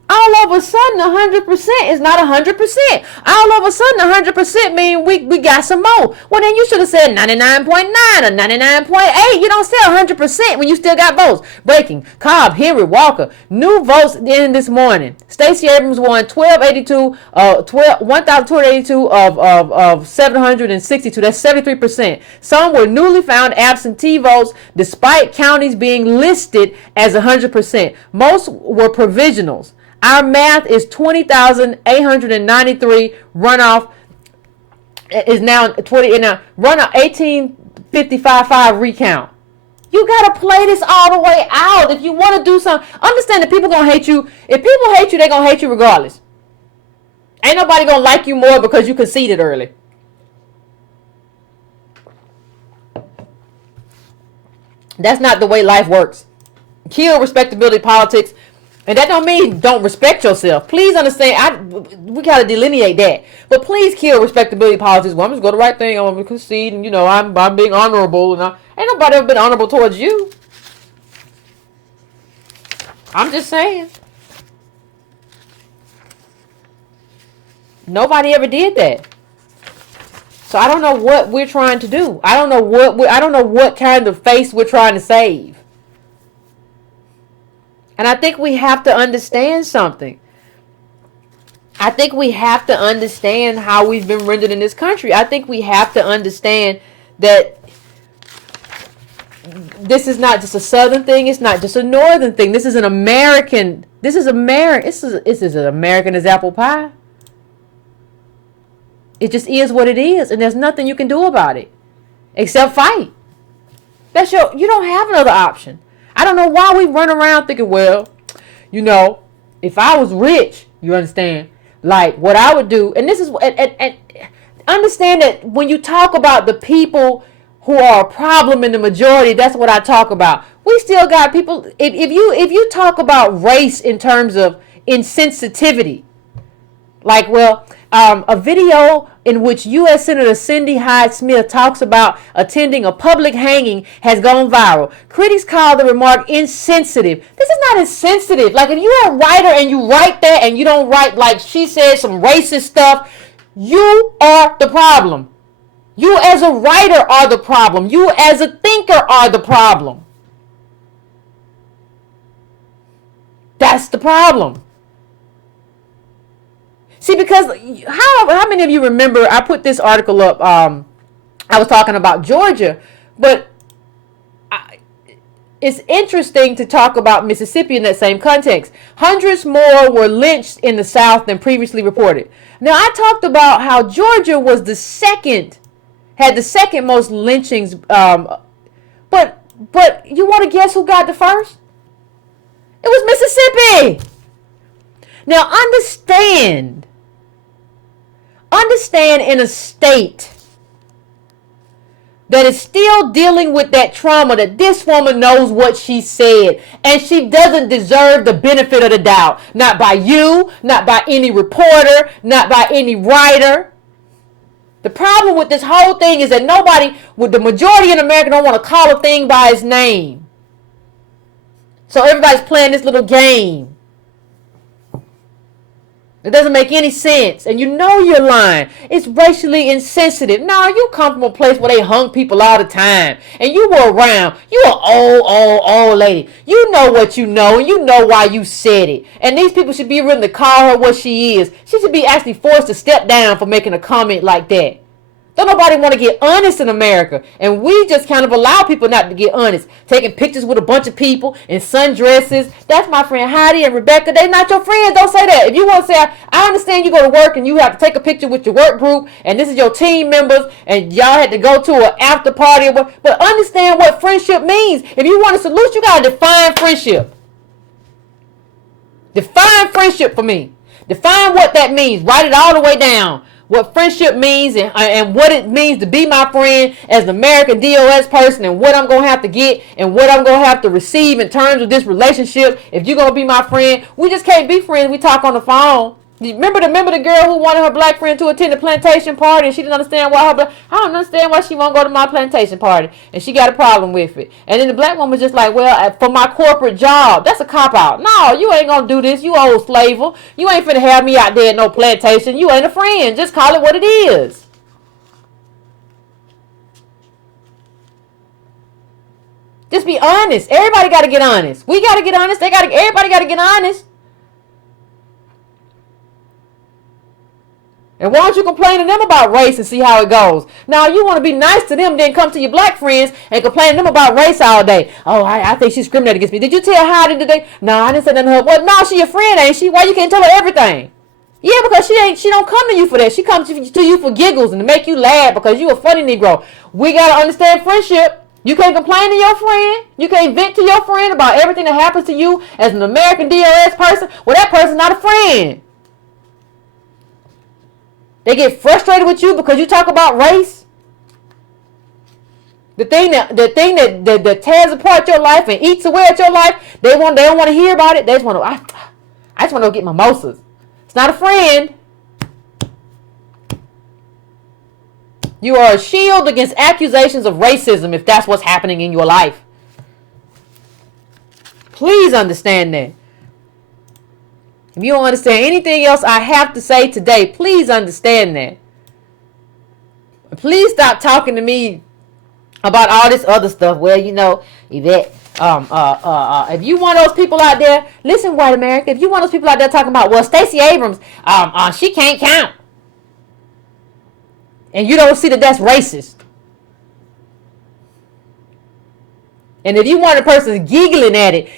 All of a sudden, 100% is not 100%. All of a sudden, 100% mean we got some more. Well, then you should have said 99.9 or 99.8. You don't say 100% when you still got votes. Breaking. Cobb, Henry, Walker. New votes in this morning. Stacey Abrams won 1,282 of 762. That's 73%. Some were newly found absentee votes despite counties being listed as 100%. Most were provisionals. Our math is 20,893. Runoff is now 20. Now runoff 1855 recount. You gotta play this all the way out if you want to do something. Understand that people gonna hate you. If people hate you, they gonna hate you regardless. Ain't nobody gonna like you more because you conceded early. That's not the way life works. Kill respectability politics. And that don't mean don't respect yourself. Please understand, we got to delineate that. But please kill respectability politics. Well, I'm just going to do the right thing. I'm going to concede. And, I'm being honorable. And ain't nobody ever been honorable towards you. I'm just saying. Nobody ever did that. So I don't know what we're trying to do. I don't know what kind of face we're trying to save. And I think we have to understand something. I think we have to understand how we've been rendered in this country. I think we have to understand that this is not just a Southern thing. It's not just a Northern thing. This is an American. This is American. This is as American as apple pie. It just is what it is, and there's nothing you can do about it except fight. You don't have another option. I don't know why we run around thinking, well, if I was rich, you understand, like what I would do. And this is, and understand that when you talk about the people who are a problem in the majority, that's what I talk about. We still got people, if you talk about race in terms of insensitivity, like, a video in which U.S. Senator Cindy Hyde-Smith talks about attending a public hanging has gone viral. Critics call the remark insensitive. This is not insensitive. Like, if you're a writer and you write that and you don't write, like she said, some racist stuff, you are the problem. You as a writer are the problem. You as a thinker are the problem. That's the problem. See, because how many of you remember, I put this article up, I was talking about Georgia, but it's interesting to talk about Mississippi in that same context. Hundreds more were lynched in the South than previously reported. Now, I talked about how Georgia was the second had the second most lynchings. But you want to guess who got the first? It was Mississippi. Now understand in a state that is still dealing with that trauma, that this woman knows what she said, and she doesn't deserve the benefit of the doubt. Not by you, not by any reporter, not by any writer. The problem with this whole thing is that the majority in America don't want to call a thing by its name. So everybody's playing this little game. It doesn't make any sense. And you know you're lying. It's racially insensitive. No, you come from a place where they hung people all the time. And you were around. You an old lady. You know what you know. And you know why you said it. And these people should be willing to call her what she is. She should be actually forced to step down for making a comment like that. Don't nobody want to get honest in America. And we just kind of allow people not to get honest. Taking pictures with a bunch of people in sundresses. That's my friend Heidi and Rebecca. They're not your friends. Don't say that. If you want to say, I understand you go to work and you have to take a picture with your work group. And this is your team members. And y'all had to go to an after party. But understand what friendship means. If you want to salute, you got to define friendship. Define friendship for me. Define what that means. Write it all the way down. What friendship means and what it means to be my friend as an American DOS person, and what I'm going to have to get and what I'm going to have to receive in terms of this relationship. If you're going to be my friend, we just can't be friends. We talk on the phone. Remember the girl who wanted her black friend to attend a plantation party, and she didn't understand why I don't understand why she won't go to my plantation party, and she got a problem with it. And then the black woman just like, well, for my corporate job. That's a cop out. No, you ain't gonna do this, you old slaver. You ain't finna have me out there at no plantation. You ain't a friend. Just call it what it is. Just be honest. Everybody got to get honest. We got to get honest. Everybody got to get honest. And why don't you complain to them about race and see how it goes? Now, you want to be nice to them, then come to your black friends and complain to them about race all day. Oh, I think she's discriminated against me. Did you tell Heidi today? No, I didn't say nothing to her. Well, no, she your friend, ain't she? Why you can't tell her everything? Yeah, because she don't come to you for that. She comes to you for giggles and to make you laugh because you a funny Negro. We got to understand friendship. You can't complain to your friend. You can't vent to your friend about everything that happens to you as an American DOS person. Well, that person's not a friend. They get frustrated with you because you talk about race. The thing that tears apart your life and eats away at your life, they don't want to hear about it. They just want to. I just want to go get mimosas. It's not a friend. You are a shield against accusations of racism if that's what's happening in your life. Please understand that. If you don't understand anything else I have to say today, please understand that. Please stop talking to me about all this other stuff. Well, you know, Yvette, if you want those people out there, listen, white America, if you want those people out there talking about, well, Stacey Abrams, she can't count. And you don't see that that's racist. And if you want a person giggling at it,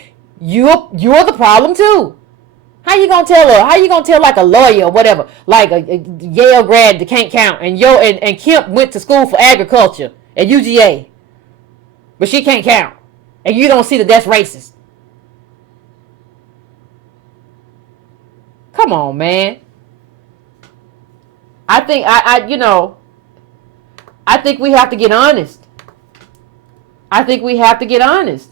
you're the problem too. How you gonna tell her? How you gonna tell like a lawyer or whatever, like a Yale grad that can't count, and Kemp went to school for agriculture at UGA, but she can't count, and you don't see that that's racist? Come on, man. I think I think we have to get honest. I think we have to get honest,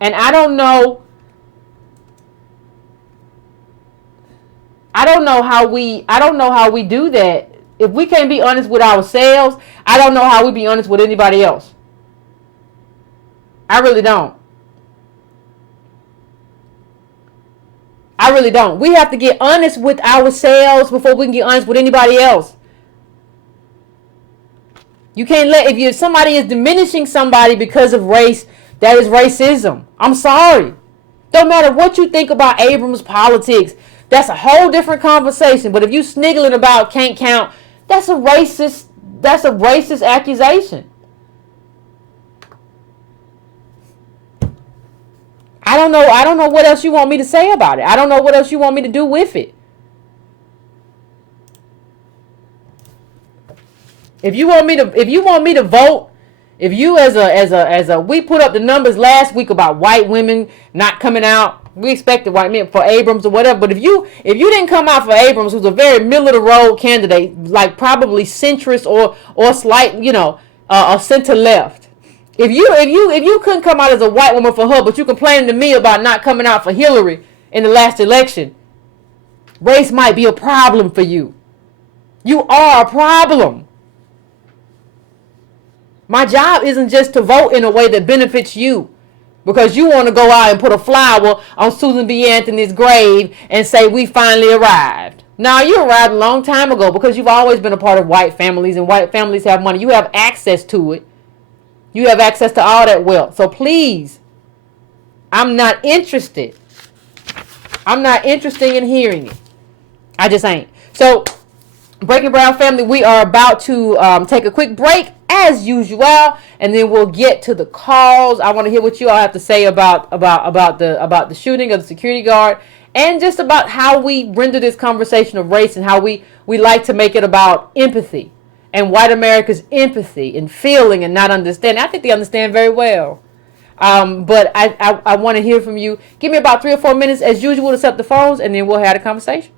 and I don't know how we do that. If we can't be honest with ourselves, I don't know how we be honest with anybody else. I really don't. We have to get honest with ourselves before we can get honest with anybody else. You can't if somebody is diminishing somebody because of race, that is racism. I'm sorry. Don't matter what you think about Abrams' politics. That's a whole different conversation. But if you sniggling about can't count, that's a racist accusation. I don't know what else you want me to say about it. I don't know what else you want me to do with it. If you want me to vote, if you as a we put up the numbers last week about white women not coming out. We expected white men for Abrams or whatever, but if you didn't come out for Abrams, who's a very middle of the road candidate, like probably centrist or slight, a center left. If you couldn't come out as a white woman for her, but you complaining to me about not coming out for Hillary in the last election, race might be a problem for you. You are a problem. My job isn't just to vote in a way that benefits you because you want to go out and put a flower on Susan B. Anthony's grave and say we finally arrived. Now, you arrived a long time ago because you've always been a part of white families, and white families have money. You have access to it. You have access to all that wealth. So please, I'm not interested. I'm not interested in hearing it. I just ain't. So, Breaking Brown family, we are about to take a quick break as usual, and then we'll get to the calls. I want to hear what you all have to say about the shooting of the security guard, and just about how we render this conversation of race, and how we like to make it about empathy and white America's empathy and feeling and not understanding. I think they understand very well. But I want to hear from you. Give me about 3 or 4 minutes as usual to set up the phones, and then we'll have a conversation.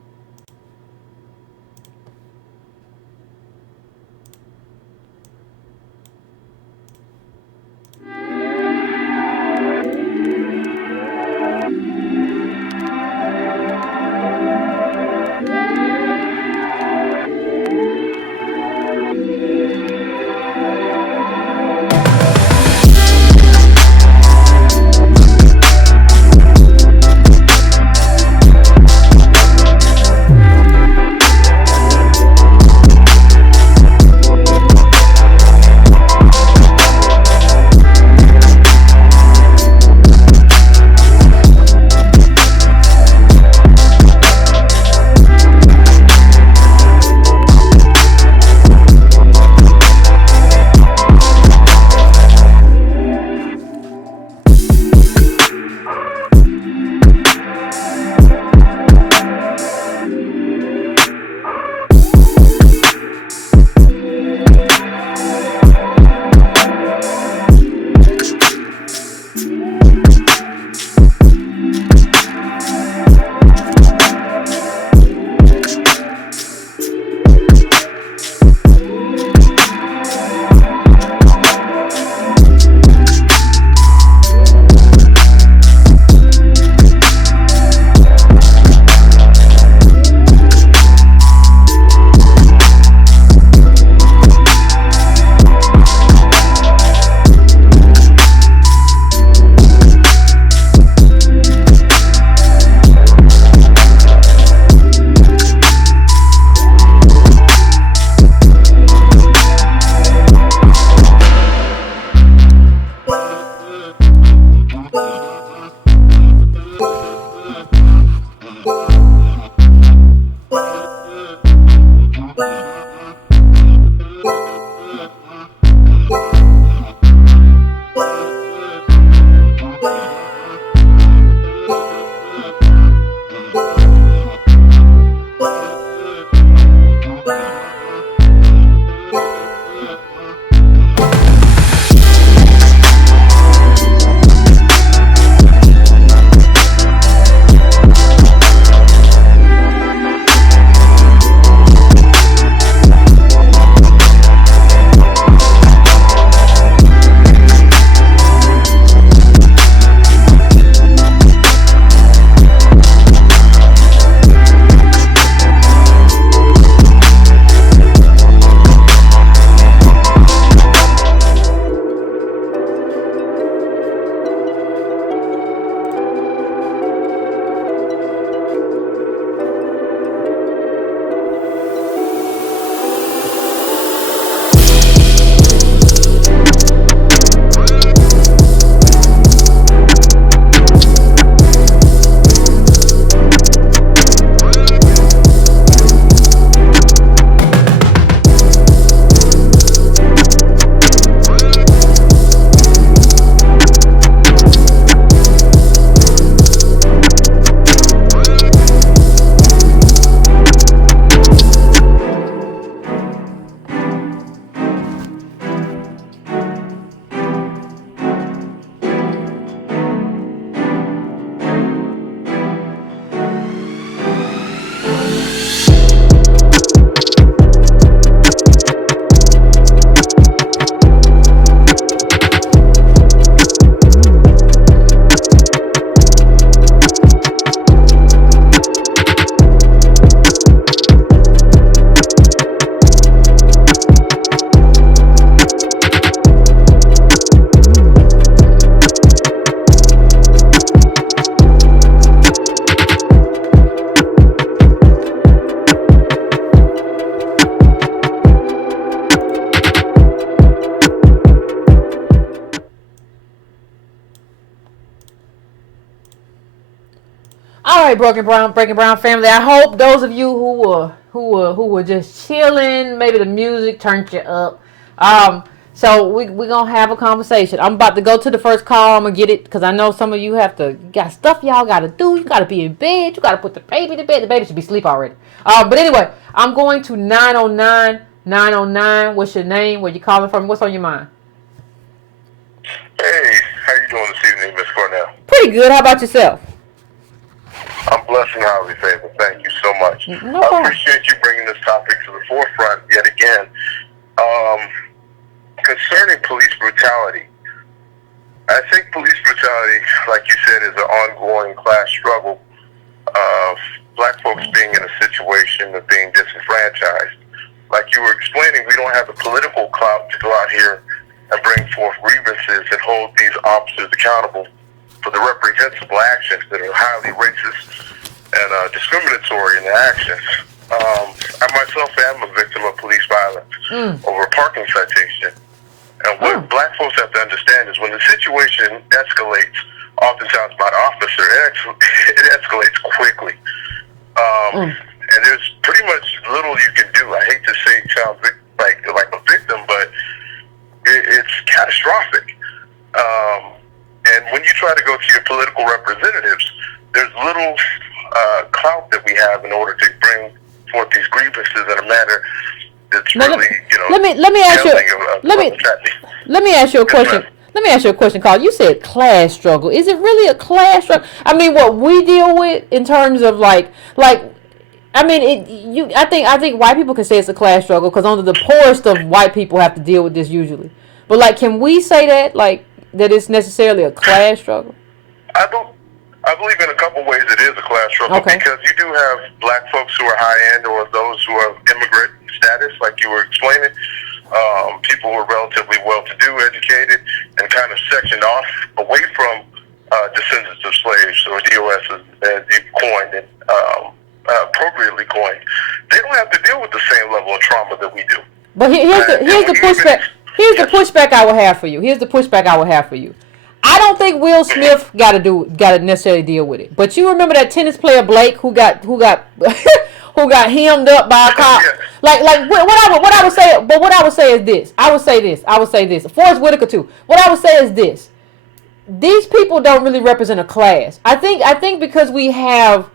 All right, Breaking Brown family. I hope those of you who were just chilling, maybe the music turned you up. So we gonna have a conversation. I'm about to go to the first call. I'm gonna get it because I know some of you got stuff y'all gotta do. You gotta be in bed. You gotta put the baby to bed. The baby should be asleep already. But anyway, I'm going to 909. What's your name? Where you calling from? What's on your mind? Hey, how you doing this evening, Miss Cornell? Pretty good. How about yourself? I'm blessed and highly favored. Thank you so much. No I problem. appreciate you bringing this topic to the forefront yet again. Concerning police brutality, I think police brutality, like you said, is an ongoing class struggle of black folks being in a situation of being disenfranchised. Like you were explaining, we don't have the political clout to go out here and bring forth grievances and hold these officers accountable for the reprehensible actions that are highly racist and discriminatory in their actions. I myself am a victim of police violence over a parking citation. And what black folks have to understand is when the situation escalates, oftentimes by the officer, it escalates quickly. And there's pretty much little you can do. I hate to say it sounds like a victim, but it's catastrophic. And when you try to go to your political representatives, there's little clout that we have in order to bring forth these grievances in a manner that's really, let me ask you a question. Let me ask you a question, Carl. You said class struggle. Is it really a class struggle? I mean, what we deal with in terms of I think white people can say it's a class struggle because only the poorest of white people have to deal with this usually. But can we say that that it's necessarily a class struggle? I believe in a couple ways it is a class struggle because you do have black folks who are high end or those who have immigrant status, like you were explaining. People who are relatively well-to-do, educated, and kind of sectioned off away from descendants of slaves or DOS as you coined and appropriately coined. They don't have to deal with the same level of trauma that we do. But here's the pushback. Here's the pushback I will have for you. I don't think Will Smith got to necessarily deal with it. But you remember that tennis player Blake who got who got hemmed up by a cop. What I would say is this. I would say this. Forrest Whitaker too. What I would say is this. These people don't really represent a class. I think because we have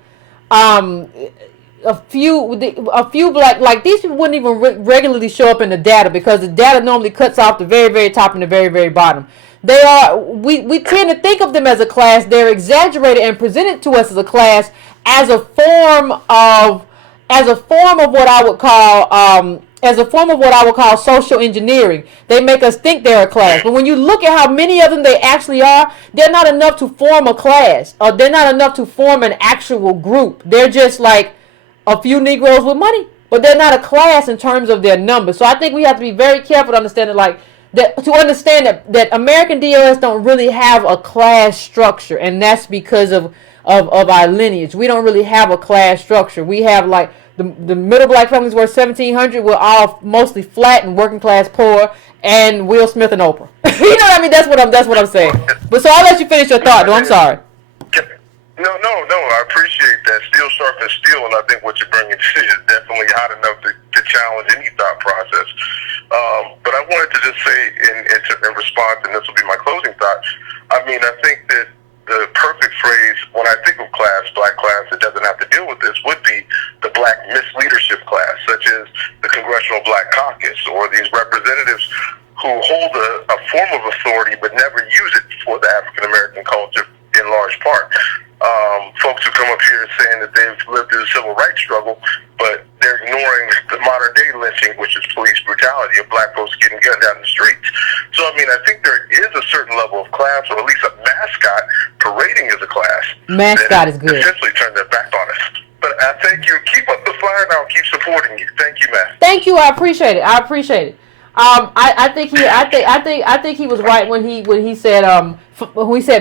a few black, these people wouldn't even regularly show up in the data because the data normally cuts off the very, very top and the very, very bottom. We tend to think of them as a class. They're exaggerated and presented to us as a class as a form of what I would call social engineering. They make us think they're a class. But when you look at how many of them they actually are, they're not enough to form a class. Or they're not enough to form an actual group. They're just like a few Negroes with money. But they're not a class in terms of their numbers. So I think we have to be very careful to understand that American DOS don't really have a class structure. And that's because of our lineage. We don't really have a class structure. We have the middle black families were 1,700. We're all mostly flat and working class poor, and Will Smith and Oprah. You know what I mean? That's what I'm saying. But so I'll let you finish your thought. No, I'm sorry. No. I appreciate that. Steel sharpens steel, and I think what you're bringing is definitely hot enough to challenge any thought process. But I wanted to just say in response, and this will be my closing thought. I mean, I think that the perfect phrase when I think of class, black class, that doesn't have to deal with this would be the black misleadership class, such as the Congressional Black Caucus or these representatives who hold a form of authority but never use it for the African American culture in large part. Folks who come up here saying that they've lived through the civil rights struggle, but they're ignoring the modern day lynching, which is police brutality of black folks getting gunned down the streets. So, I mean, I think there is a certain level of class, or at least a mascot parading as a class. Mascot is good. Essentially turned their back on us. But I thank you. Keep up the fire, and I'll keep supporting you. Thank you, man. Thank you. I appreciate it. I think he was right when he said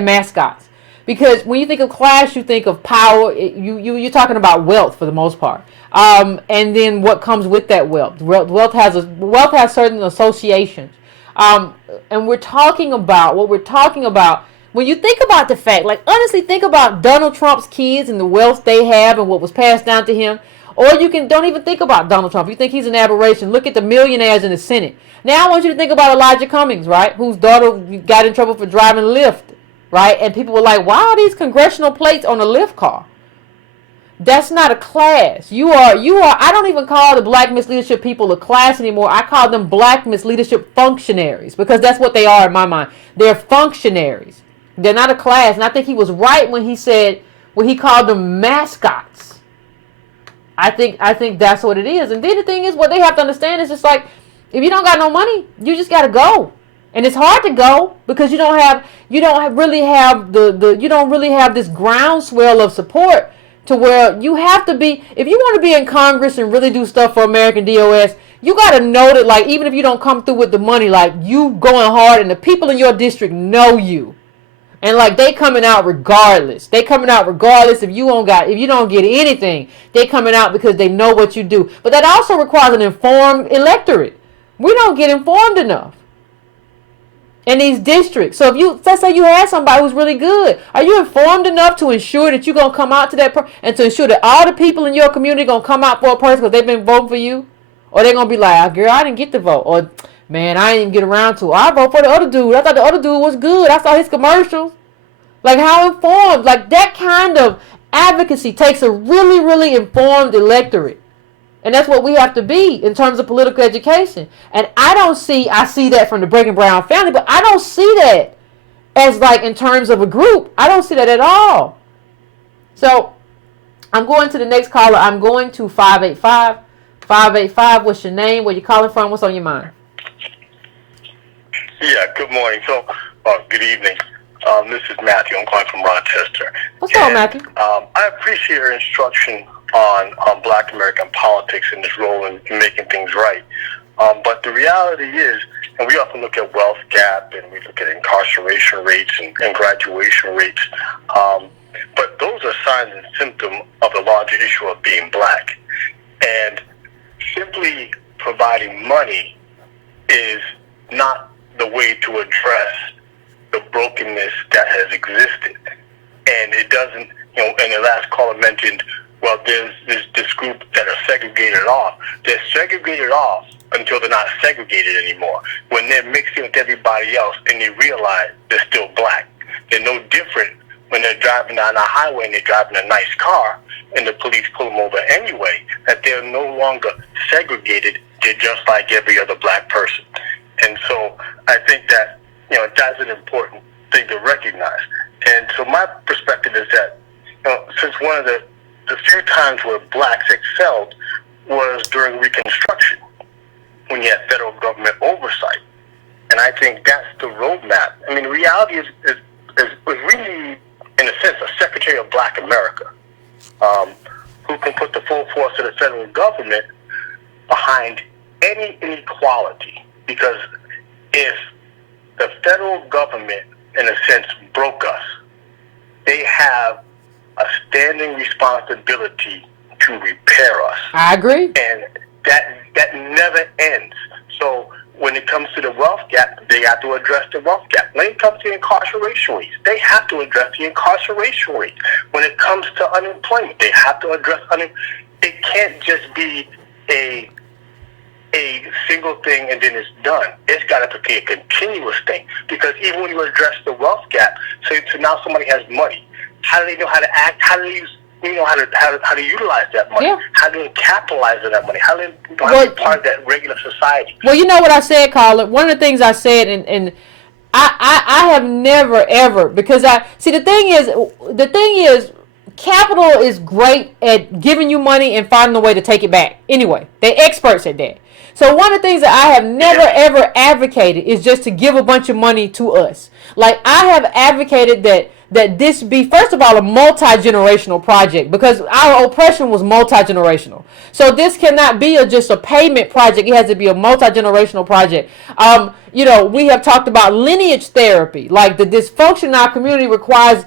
mascots. Because when you think of class, you think of power. You're talking about wealth for the most part, and then what comes with that wealth. Wealth has certain associations, and what we're talking about When you think about the fact, like honestly think about Donald Trump's kids and the wealth they have and what was passed down to him. Or you can don't even think about Donald Trump. You think he's an aberration. Look at the millionaires in the Senate. Now I want you to think about Elijah Cummings, right? Whose daughter got in trouble for driving Lyft, right? And people were like, why are these congressional plates on a Lyft car? That's not a class. You are, I don't even call the black misleadership people a class anymore. I call them black misleadership functionaries because that's what they are in my mind. They're functionaries. They're not a class. And I think he was right when he called them mascots. I think that's what it is. And then the thing is, what they have to understand is just like, if you don't got no money, you just got to go. And it's hard to go because you don't really have this groundswell of support to where you have to be, if you want to be in Congress and really do stuff for American DOS, you got to know that, like, even if you don't come through with the money, like, you going hard and the people in your district know you. And like they coming out regardless. They coming out regardless if you don't get anything. They coming out because they know what you do. But that also requires an informed electorate. We don't get informed enough in these districts. So if let's say you had somebody who's really good, are you informed enough to ensure that you're gonna come out to that and to ensure that all the people in your community gonna come out for a person because they've been voting for you, or they're gonna be like, oh, girl, I didn't get the vote, or man, I didn't even get around to it. I vote for the other dude. I thought the other dude was good. I saw his commercials. Like, how informed? Like, that kind of advocacy takes a really, really informed electorate. And that's what we have to be in terms of political education. And I see that from the Breaking Brown family, but I don't see that as like in terms of a group. I don't see that at all. So I'm going to the next caller. I'm going to 585. 585, what's your name? Where you calling from? What's on your mind? Yeah, good morning. So, good evening. This is Matthew. I'm calling from Rochester. What's up, Matthew? I appreciate your instruction on Black American politics and its role in making things right. But the reality is, and we often look at wealth gap and we look at incarceration rates and graduation rates, but those are signs and symptoms of the larger issue of being black. And simply providing money is not the way to address the brokenness that has existed. And it doesn't, and the last caller mentioned, well, there's this group that are segregated off. They're segregated off until they're not segregated anymore. When they're mixing with everybody else and they realize they're still black. They're no different when they're driving down a highway and they're driving a nice car and the police pull them over anyway, that they're no longer segregated. They're just like every other black person. And so I think that, that's an important thing to recognize. And so my perspective is that, since one of the few times where blacks excelled was during Reconstruction, when you had federal government oversight. And I think that's the roadmap. I mean, the reality is we need, in a sense, a Secretary of Black America, who can put the full force of the federal government behind any inequality. Because if the federal government, in a sense, broke us, they have a standing responsibility to repair us. I agree. And that never ends. So when it comes to the wealth gap, they have to address the wealth gap. When it comes to incarceration rates, they have to address the incarceration rate. When it comes to unemployment, they have to address unemployment. It can't just be a single thing and then it's done. It's got to be a continuous thing, because even when you address the wealth gap, so now somebody has money, how do they know how to act? How do you know how to utilize that money? Yeah. How do they capitalize on that money? How do they be part of that regular society? Well, you know what I said, Carla? One of the things I said, and I have never ever, because the thing is capital is great at giving you money and finding a way to take it back. Anyway, they're experts at that. So one of the things that I have never ever advocated is just to give a bunch of money to us. Like, I have advocated that this be, first of all, a multi-generational project, because our oppression was multi-generational. So this cannot be just a payment project. It has to be a multi-generational project. We have talked about lineage therapy. Like, the dysfunction in our community requires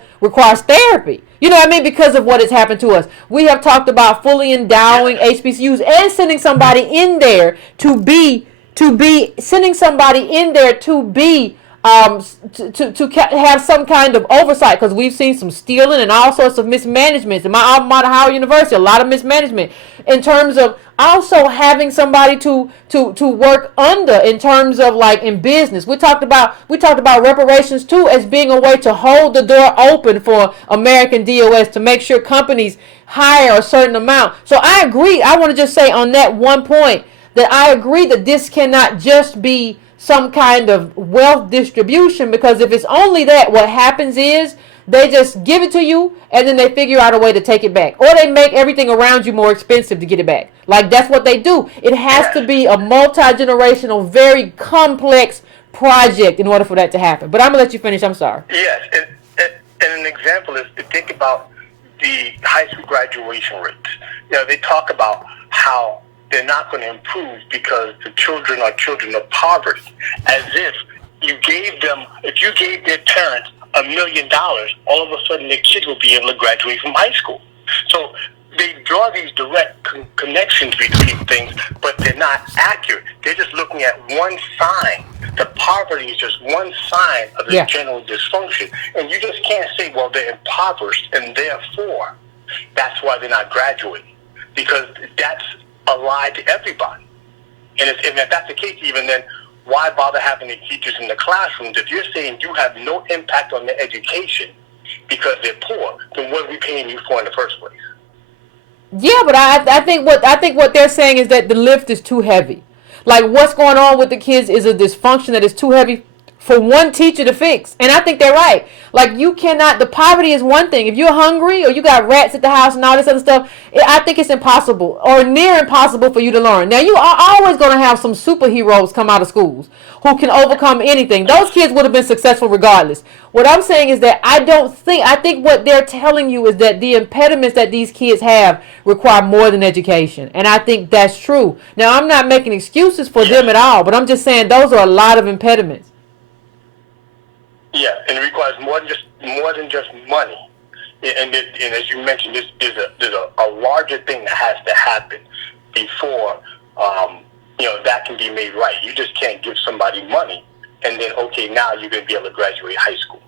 therapy. You know what I mean? Because of what has happened to us. We have talked about fully endowing HBCUs and sending somebody in there to be have some kind of oversight, because we've seen some stealing and all sorts of mismanagement. In my alma mater, Howard University, a lot of mismanagement in terms of also having somebody to work under, in terms of like in business. We talked about reparations too as being a way to hold the door open for American DOS to make sure companies hire a certain amount. So I agree. I want to just say on that one point that I agree that this cannot just be some kind of wealth distribution, because if it's only that, what happens is they just give it to you and then they figure out a way to take it back, or they make everything around you more expensive to get it back. Like, that's what they do. It has to be a multi-generational, very complex project in order for that to happen. But I'm gonna let you finish. I'm sorry. Yes, and an example is to think about the high school graduation rates. You know, they talk about how they're not going to improve because the children are children of poverty, as if if you gave their parents $1 million, all of a sudden their kids will be able to graduate from high school. So they draw these direct connections between things, but they're not accurate. They're just looking at one sign. The poverty is just one sign of the general dysfunction. And you just can't say, well, they're impoverished and therefore that's why they're not graduating, because that's a lie to everybody. And if that's the case, even then, why bother having the teachers in the classrooms? If you're saying you have no impact on their education because they're poor, then what are we paying you for in the first place? Yeah, but I think what they're saying is that the lift is too heavy. Like, what's going on with the kids is a dysfunction that is too heavy for one teacher to fix. And I think they're right. Like, you cannot, the poverty is one thing. If you're hungry or you got rats at the house and all this other stuff, I think it's impossible or near impossible for you to learn. Now, you are always going to have some superheroes come out of schools who can overcome anything. Those kids would have been successful regardless. What I'm saying is that I think what they're telling you is that the impediments that these kids have require more than education. And I think that's true. Now, I'm not making excuses for them at all, but I'm just saying those are a lot of impediments. Yeah, and it requires more than just money. And as you mentioned, there's a larger thing that has to happen before that can be made right. You just can't give somebody money and then now you're going to be able to graduate high school.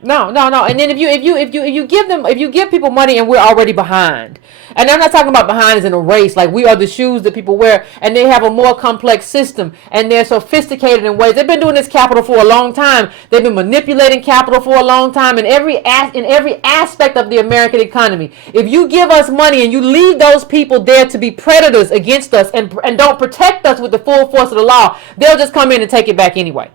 No. And then if you give people money and we're already behind, and I'm not talking about behind as in a race, like we are the shoes that people wear, and they have a more complex system and they're sophisticated in ways. They've been doing this capital for a long time. They've been manipulating capital for a long time in every aspect of the American economy. If you give us money and you leave those people there to be predators against us and don't protect us with the full force of the law, they'll just come in and take it back anyway.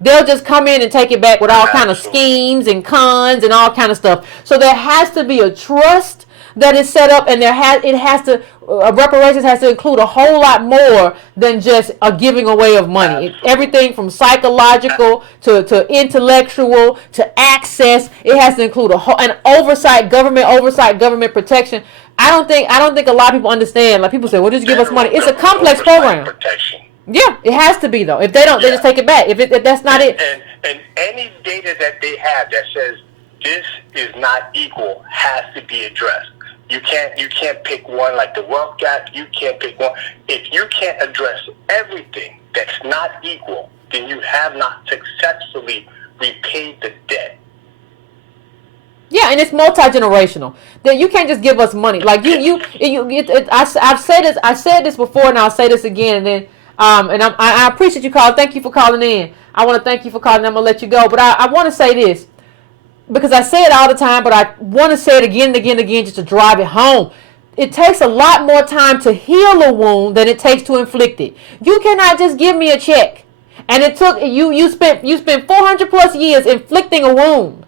They'll just come in and take it back with all kind of schemes and cons and all kind of stuff. So there has to be a trust that is set up, and reparations has to include a whole lot more than just a giving away of money. Everything from psychological to intellectual to access. It has to include an oversight, government protection. I don't think a lot of people understand. Like, people say, well, just give us money. It's a complex program. Protection. Yeah, it has to be, though. If they don't, they just take it back. If that's not it. And any data that they have that says this is not equal has to be addressed. You can't pick one, like the wealth gap. You can't pick one. If you can't address everything that's not equal, then you have not successfully repaid the debt. Yeah, and it's multi-generational. That you can't just give us money. Like I've said this before, and I'll say this again, and then. I appreciate you calling. Thank you for calling in. I want to thank you for calling. I'm going to let you go. But I want to say this, because I say it all the time, but I want to say it again and again and again just to drive it home. It takes a lot more time to heal a wound than it takes to inflict it. You cannot just give me a check. And it took you spent 400 plus years inflicting a wound.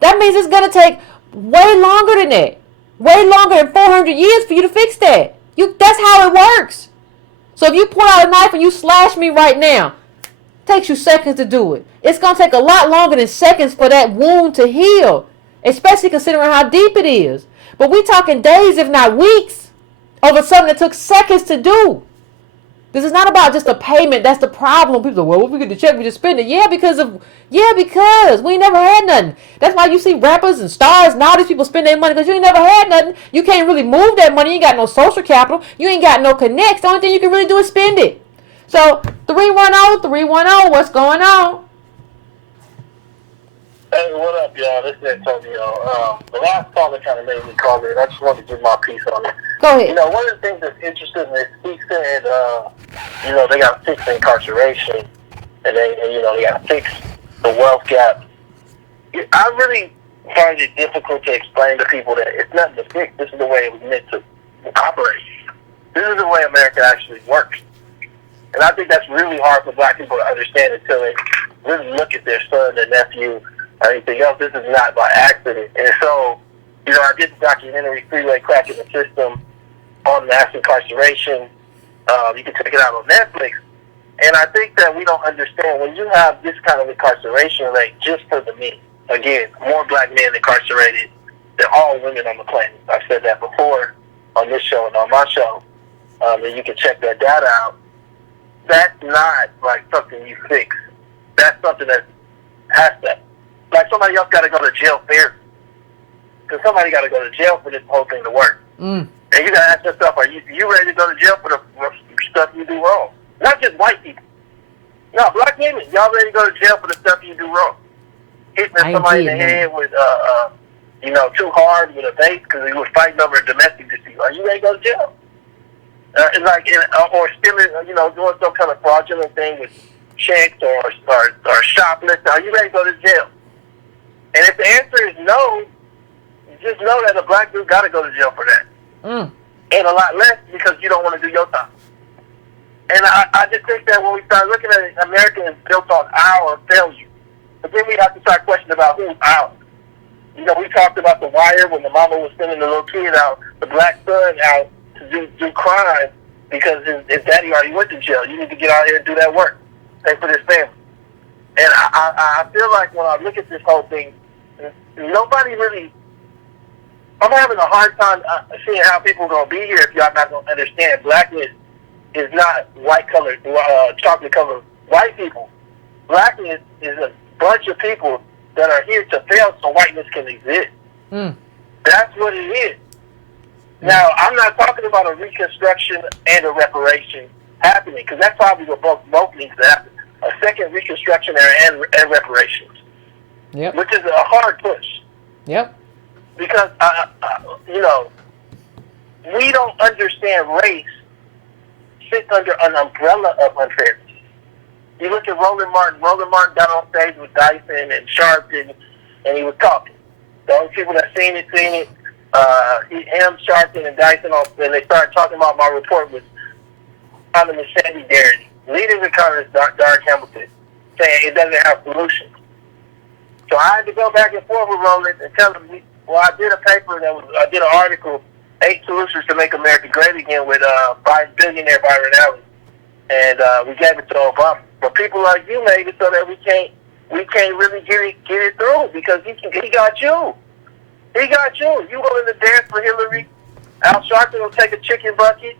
That means it's going to take way longer than that. Way longer than 400 years for you to fix that. That's how it works. So if you pull out a knife and you slash me right now, it takes you seconds to do it. It's going to take a lot longer than seconds for that wound to heal, especially considering how deep it is. But we're talking days, if not weeks, over something that took seconds to do. This is not about just a payment. That's the problem. People say, well, if we get the check, we just spend it. Yeah, because we ain't never had nothing. That's why you see rappers and stars and all these people spend their money, because you ain't never had nothing. You can't really move that money. You ain't got no social capital. You ain't got no connects. The only thing you can really do is spend it. So 310-310, what's going on? Hey, what up, y'all? This is Antonio. The last caller kind of made me call it. I just wanted to give my piece on it. Go ahead. One of the things that's interesting is he said, they got to fix incarceration, and they got to fix the wealth gap. I really find it difficult to explain to people that it's nothing to fix. This is the way it was meant to operate. This is the way America actually works. And I think that's really hard for black people to understand until they really look at their son, their nephew, or anything else. This is not by accident. And so, I did the documentary Freeway Crack in the System on mass incarceration. You can check it out on Netflix. And I think that we don't understand when you have this kind of incarceration rate just for the men. Again, more black men incarcerated than all women on the planet. I've said that before on this show and on my show. And you can check that data out. That's not like something you fix. That's something that has to, like somebody else got to go to jail fair. Because somebody got to go to jail for this whole thing to work. And you got to ask yourself, are you ready to go to jail for the stuff you do wrong? Not just white people. No, black women, y'all ready to go to jail for the stuff you do wrong? Hitting somebody in the head with, too hard with a base because he was fighting over a domestic dispute. Are you ready to go to jail? Or stealing, doing some kind of fraudulent thing with checks or shoplifting. Are you ready to go to jail? And if the answer is no, just know that a black dude got to go to jail for that. And a lot less because you don't want to do your time. And I just think that when we start looking at it, America is built on our failure. But then we have to start questioning about who's ours. We talked about The Wire when the mama was sending the little kid out, the black son out to do crime because his daddy already went to jail. You need to get out here and do that work. Pay for this family. And I feel like when I look at this whole thing, nobody really... I'm having a hard time seeing how people are going to be here if y'all not going to understand blackness is not white-colored, chocolate-colored white people. Blackness is a bunch of people that are here to fail so whiteness can exist. That's what it is. Now, I'm not talking about a reconstruction and a reparation happening, because that's probably what both needs to happen. A second reconstruction and reparations. Which is a hard push. Because, we don't understand race sits under an umbrella of unfairness. You look at Roland Martin. Roland Martin got on stage with Dyson and Sharpton, and he was talking. The only people that seen it. Him, Sharpton, and Dyson, and they started talking about my report with Congressman Sandy Darity, leading the Congress, Dark Hamilton, saying it doesn't have solutions. So I had to go back and forth with Roland and tell him, I did a paper I did an article, 8 Solutions to Make America Great Again with billionaire Byron Allen. And we gave it to Obama. But people like you made it so that we can't really get it through because he got you. He got you. You willing to dance for Hillary? Al Sharpton will take a chicken bucket.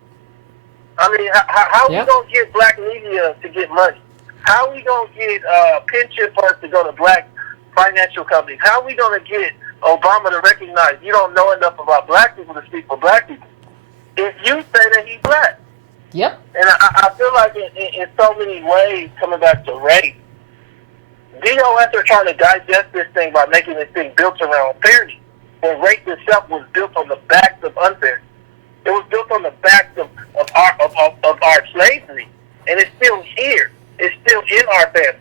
I mean, how are we going to get black media to get money? How are we going to get pension funds to go to black financial companies? How are we going to get Obama to recognize you don't know enough about black people to speak for black people if you say that he's black? And I feel like in so many ways, coming back to race, DOS are trying to digest this thing by making this thing built around fairness. When race itself was built on the backs of unfairness. It was built on the backs of our slavery. And it's still here. It's still in our family.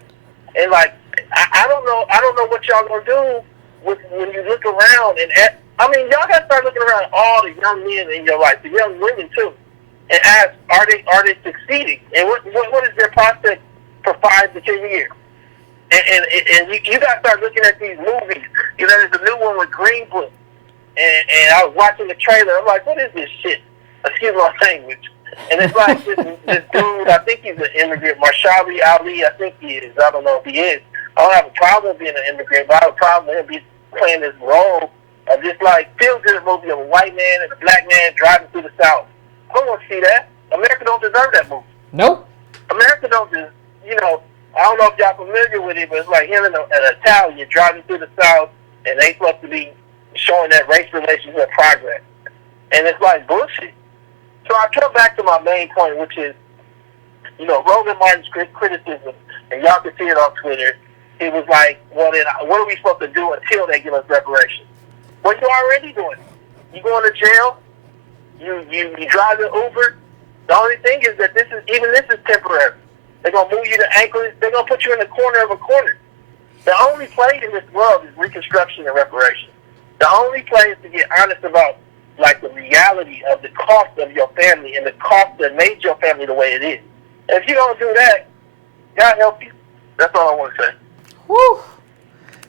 And I don't know what y'all gonna do when you look around y'all gotta start looking around at all the young men in your life, the young women too, and ask, are they succeeding? And what is their prospect for 5 to 10 years? And you got to start looking at these movies. There's a new one with Greenwood. And I was watching the trailer. I'm like, what is this shit? Excuse my language. And it's like this dude, I think he's an immigrant, Marshawi Ali, I think he is. I don't know if he is. I don't have a problem with being an immigrant, but I have a problem with him playing this role of this feel-good movie of a white man and a black man driving through the South. I don't want to see that. America don't deserve that movie. Nope. America don't deserve, I don't know if y'all familiar with it, but it's like him and an Italian driving through the South, and they supposed to be showing that race relations are progress. And it's like bullshit. So I come back to my main point, which is, Roland Martin's criticism, and y'all can see it on Twitter, it was like, well, then what are we supposed to do until they give us reparations? Well, you're already doing it. You going to jail. You drive the Uber. The only thing is that this is temporary. They're going to move you to Anchorage. They're going to put you in the corner of a corner. The only place in this world is Reconstruction and Reparations. The only place to get honest about, like, the reality of the cost of your family and the cost that made your family the way it is. And if you don't do that, God help you. That's all I want to say. Whew.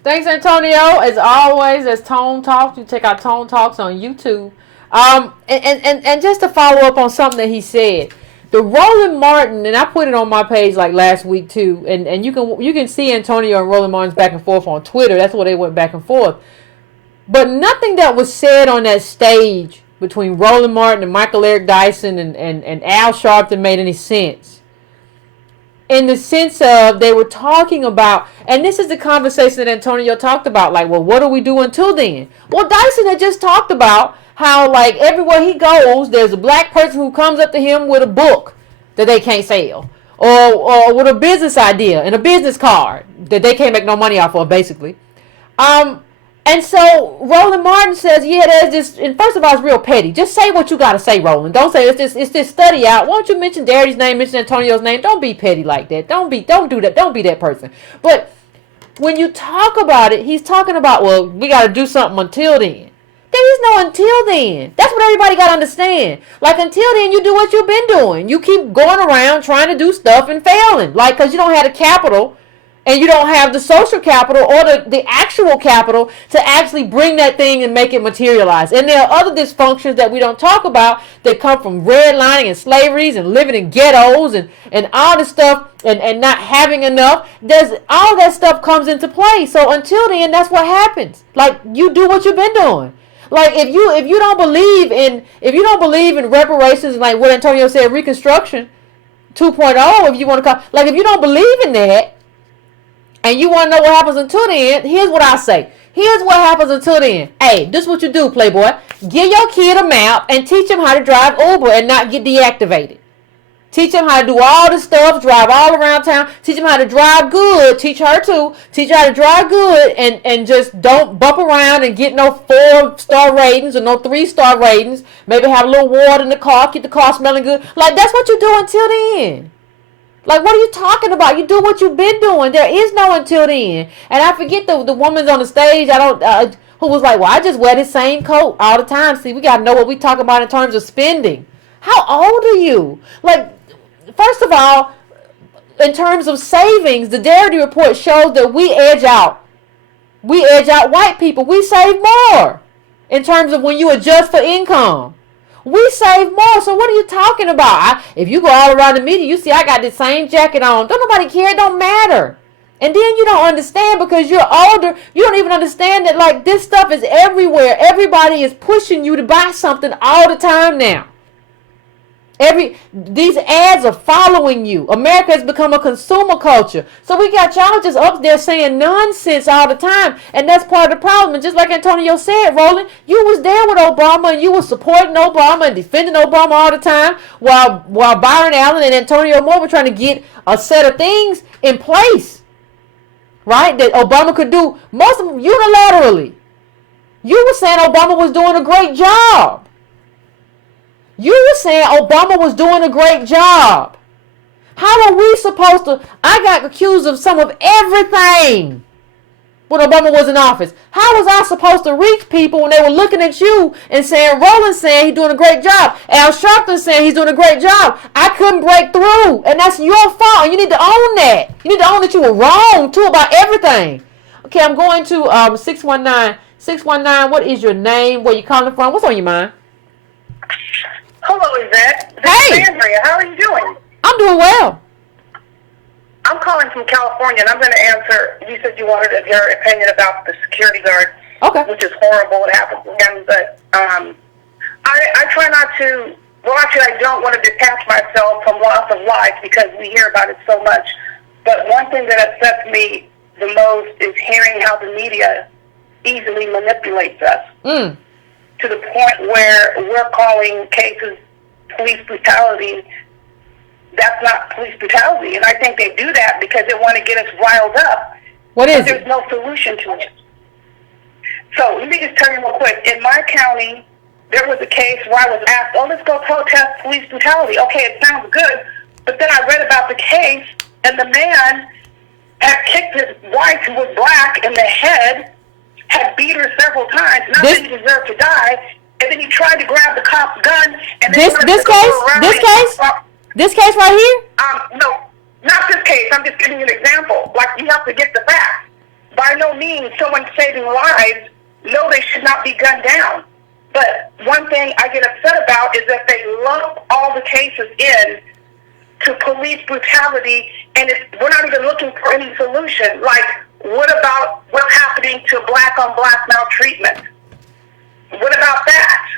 Thanks, Antonio. As always, as Tone Talks, you check out Tone Talks on YouTube. And just to follow up on something that he said, the Roland Martin, and I put it on my page like last week too, and you can see Antonio and Roland Martin's back and forth on Twitter. That's where they went back and forth. But nothing that was said on that stage between Roland Martin and Michael Eric Dyson and Al Sharpton made any sense. In the sense of they were talking about, and this is the conversation that Antonio talked about, like, well, what do we do until then? Well, Dyson had just talked about how, like, everywhere he goes, there's a black person who comes up to him with a book that they can't sell, or with a business idea and a business card that they can't make no money off of, basically. And so Roland Martin says, yeah, there's this, and first of all, it's real petty. Just say what you got to say, Roland. Don't say it's this study out. Why don't you mention Daddy's name, mention Antonio's name? Don't be petty like that. Don't do that. Don't be that person. But when you talk about it, he's talking about, well, we got to do something until then. There is no until then. That's what everybody got to understand. Like, until then, you do what you've been doing. You keep going around trying to do stuff and failing. Like, because you don't have the capital and you don't have the social capital or the actual capital to actually bring that thing and make it materialize. And there are other dysfunctions that we don't talk about that come from redlining and slaveries and living in ghettos and all this stuff and not having enough. All that stuff comes into play. So until then, that's what happens. Like, you do what you've been doing. Like, if you don't believe in reparations and, like what Antonio said, Reconstruction 2.0, if you want to call, like, if you don't believe in that and you want to know what happens until then, here's what I say. Here's what happens until then. Hey, this is what you do, Playboy. Give your kid a map and teach him how to drive Uber and not get deactivated. Teach him how to do all this stuff, drive all around town. Teach him how to drive good. Teach her too. Teach her how to drive good and just don't bump around and get no 4-star ratings or no 3-star ratings. Maybe have a little water in the car, keep the car smelling good. Like, that's what you do until then. Like, what are you talking about? You do what you've been doing. There is no until then. And I forget the woman's on the stage. Who was like, well, I just wear this same coat all the time. See, we got to know what we talk about in terms of spending. How old are you? Like, first of all, in terms of savings, the Darity report shows that we edge out white people. We save more in terms of when you adjust for income. We save more. So what are you talking about? If you go all around the media, you see I got this same jacket on. Don't nobody care. It don't matter. And then you don't understand because you're older. You don't even understand that, like, this stuff is everywhere. Everybody is pushing you to buy something all the time now. These ads are following you. America has become a consumer culture. So we got y'all just up there saying nonsense all the time. And that's part of the problem. And just like Antonio said, Roland, you was there with Obama and you were supporting Obama and defending Obama all the time while Byron Allen and Antonio Moore were trying to get a set of things in place, right, that Obama could do, most of them unilaterally. You were saying Obama was doing a great job. You were saying Obama was doing a great job. How are we supposed to? I got accused of some of everything when Obama was in office. How was I supposed to reach people when they were looking at you and saying, Roland saying he's doing a great job, Al Sharpton saying he's doing a great job? I couldn't break through, and that's your fault. And you need to own that. You need to own that you were wrong too about everything. Okay, I'm going to 619. What is your name? Where you calling from? What's on your mind? Hello, Yvette. This Hey. is Andrea. How are you doing? I'm doing well. I'm calling from California, and I'm going to answer. You said you wanted your opinion about the security guard, Okay. which is horrible. It happens again, but I try not to. Well, actually, I don't want to detach myself from loss of life because we hear about it so much. But one thing that upsets me the most is hearing how the media easily manipulates us. To the point where we're calling cases police brutality. That's not police brutality. And I think they do that because they want to get us riled up. What is there's it? no solution to it. So let me just tell you real quick. In my county, there was a case where I was asked, "Oh, let's go protest police brutality." Okay, it sounds good, but then I read about the case, and the man had kicked his wife, who was black, in the head, had beat her several times. Not that he deserved to die, and then he tried to grab the cop's gun. And then This case right here. No, not this case. I'm just giving you an example. Like, you have to get the facts. By no means someone saving lives. No, they should not be gunned down. But one thing I get upset about is that they lump all the cases in to police brutality, and we're not even looking for any solution. Like, what about what's happening to black-on-black maltreatment? What about that?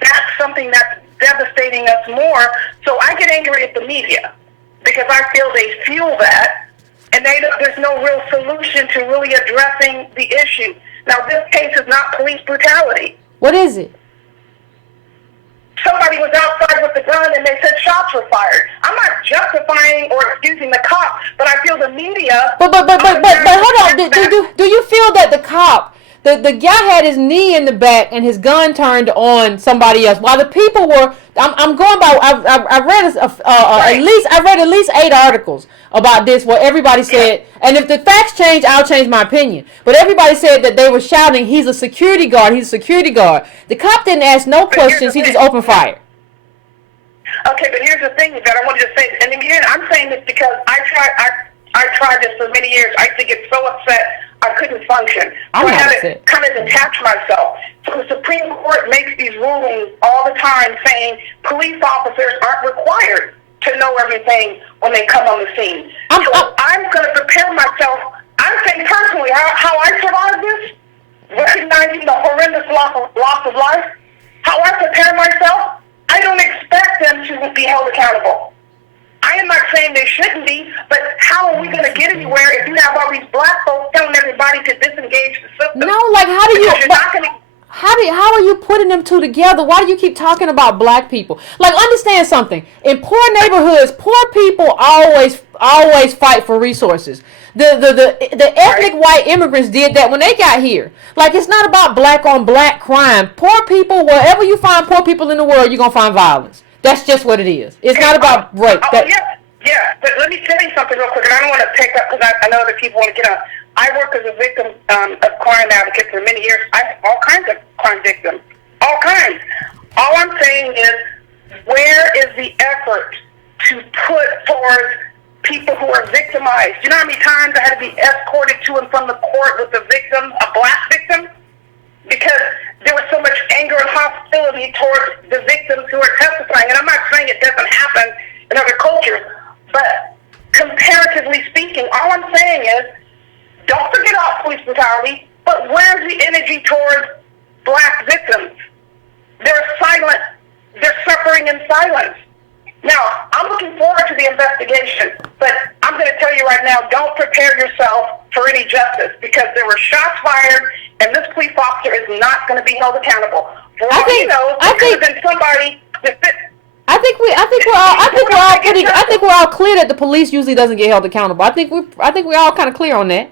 That's something that's devastating us more. So I get angry at the media because I feel they fuel that, and there's no real solution to really addressing the issue. Now, this case is not police brutality. What is it? Somebody was outside with the gun and they said shots were fired. I'm not justifying or excusing the cop, but I feel the media. But hold on. Do you feel that the cop, the guy had his knee in the back and his gun turned on somebody else, while the people were? I'm going by. I read at least 8 articles about this where everybody said, and if the facts change, I'll change my opinion. But everybody said that they were shouting, "He's a security guard. He's a security guard." The cop didn't ask no questions. He just opened fire. Okay, but here's the thing that I wanted to say, and again, I'm saying this because I tried this for many years. I used to get so upset I couldn't function. So I had to kind of detach myself. So the Supreme Court makes these rulings all the time saying police officers aren't required to know everything when they come on the scene. So I'm going to prepare myself. I'm saying personally how I survived this, recognizing the horrendous loss of life, how I prepare myself. I don't expect them to be held accountable. I am not saying they shouldn't be, but how are we going to get anywhere if you have all these black folks telling everybody to disengage the system? No, like how are you putting them two together? Why do you keep talking about black people? Like, understand something. In poor neighborhoods, poor people always fight for resources. The ethnic white immigrants did that when they got here. Like, it's not about black on black crime. Poor people, wherever you find poor people in the world, you're gonna find violence. That's just what it is. It's not about rape. Yeah, but let me tell you something real quick, and I don't want to take up because I know other people want to get on. I work as a victim of crime advocate for many years. I have all kinds of crime victims, all kinds. All I'm saying is, where is the effort to put towards people who are victimized? You know how many times I had to be escorted to and from the court with a victim, a black victim? Because there was so much anger and hostility towards the victims who are testifying. And I'm not saying it doesn't happen in other cultures, but comparatively speaking, all I'm saying is, don't forget about police brutality, but where's the energy towards black victims? They're silent. They're suffering in silence. Now, I'm looking forward to the investigation, but I'm going to tell you right now, don't prepare yourself for any justice, because there were shots fired, and this police officer is not going to be held accountable. For all you know, there could have been somebody that fit. I think we're all clear that the police usually doesn't get held accountable. I think we're all kind of clear on that.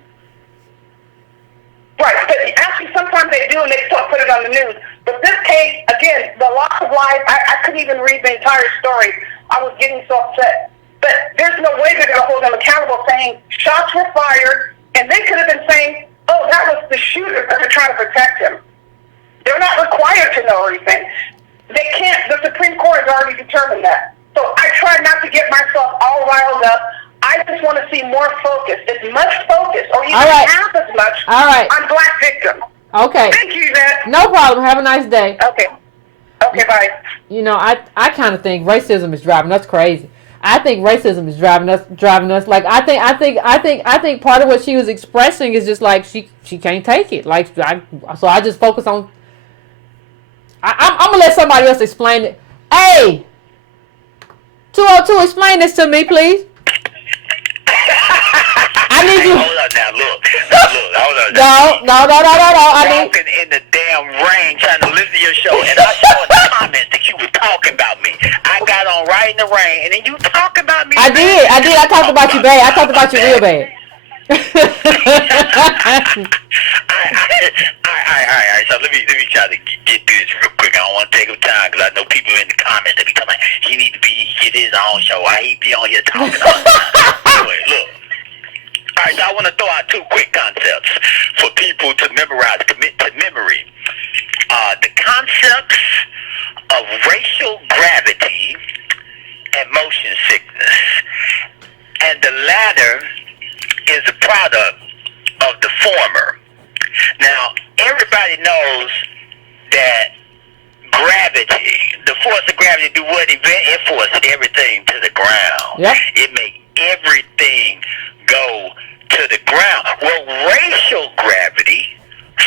Right, but actually sometimes they do, and they still put it on the news. But this case, again, the loss of life, I couldn't even read the entire story. I was getting so upset. But there's no way they're going to hold them accountable, saying shots were fired, and they could have been saying, oh, that was the shooter, but they're trying to protect him. They're not required to know everything. They can't. The Supreme Court has already determined that. So I try not to get myself all riled up. I just want to see more focus, as much focus, or even half as much on black victims. Okay. Thank you, Yvette. No problem. Have a nice day. Okay. Okay, bye. You know, I kind of think racism is driving us crazy. I think racism is driving us. Like, I think part of what she was expressing is just like she can't take it. Like, so I just focus on. I'm gonna let somebody else explain it. Hey, 202, explain this to me, please. I need you. Hold up now, look. Hold up. No. I need. Walking in the damn rain trying to listen to your show, and I saw in the comments that you were talking about me. I got on right in the rain, and then you talking about me. I did. I talked about you bad. I talked about you real bad. Alright, so let me try to get through this real quick. I don't want to take up time because I know people in the comments, they be talking about, he need to be, get his own show. Why he be on here talking all the time? Anyway, look. Alright, so I want to throw out two quick concepts for people to memorize, commit to memory. The concepts of racial gravity and motion sickness. And the latter is a product of the former. Now, everybody knows that gravity, the force of gravity, do what? It forces everything to the ground. Yep. It makes everything go to the ground. Well, racial gravity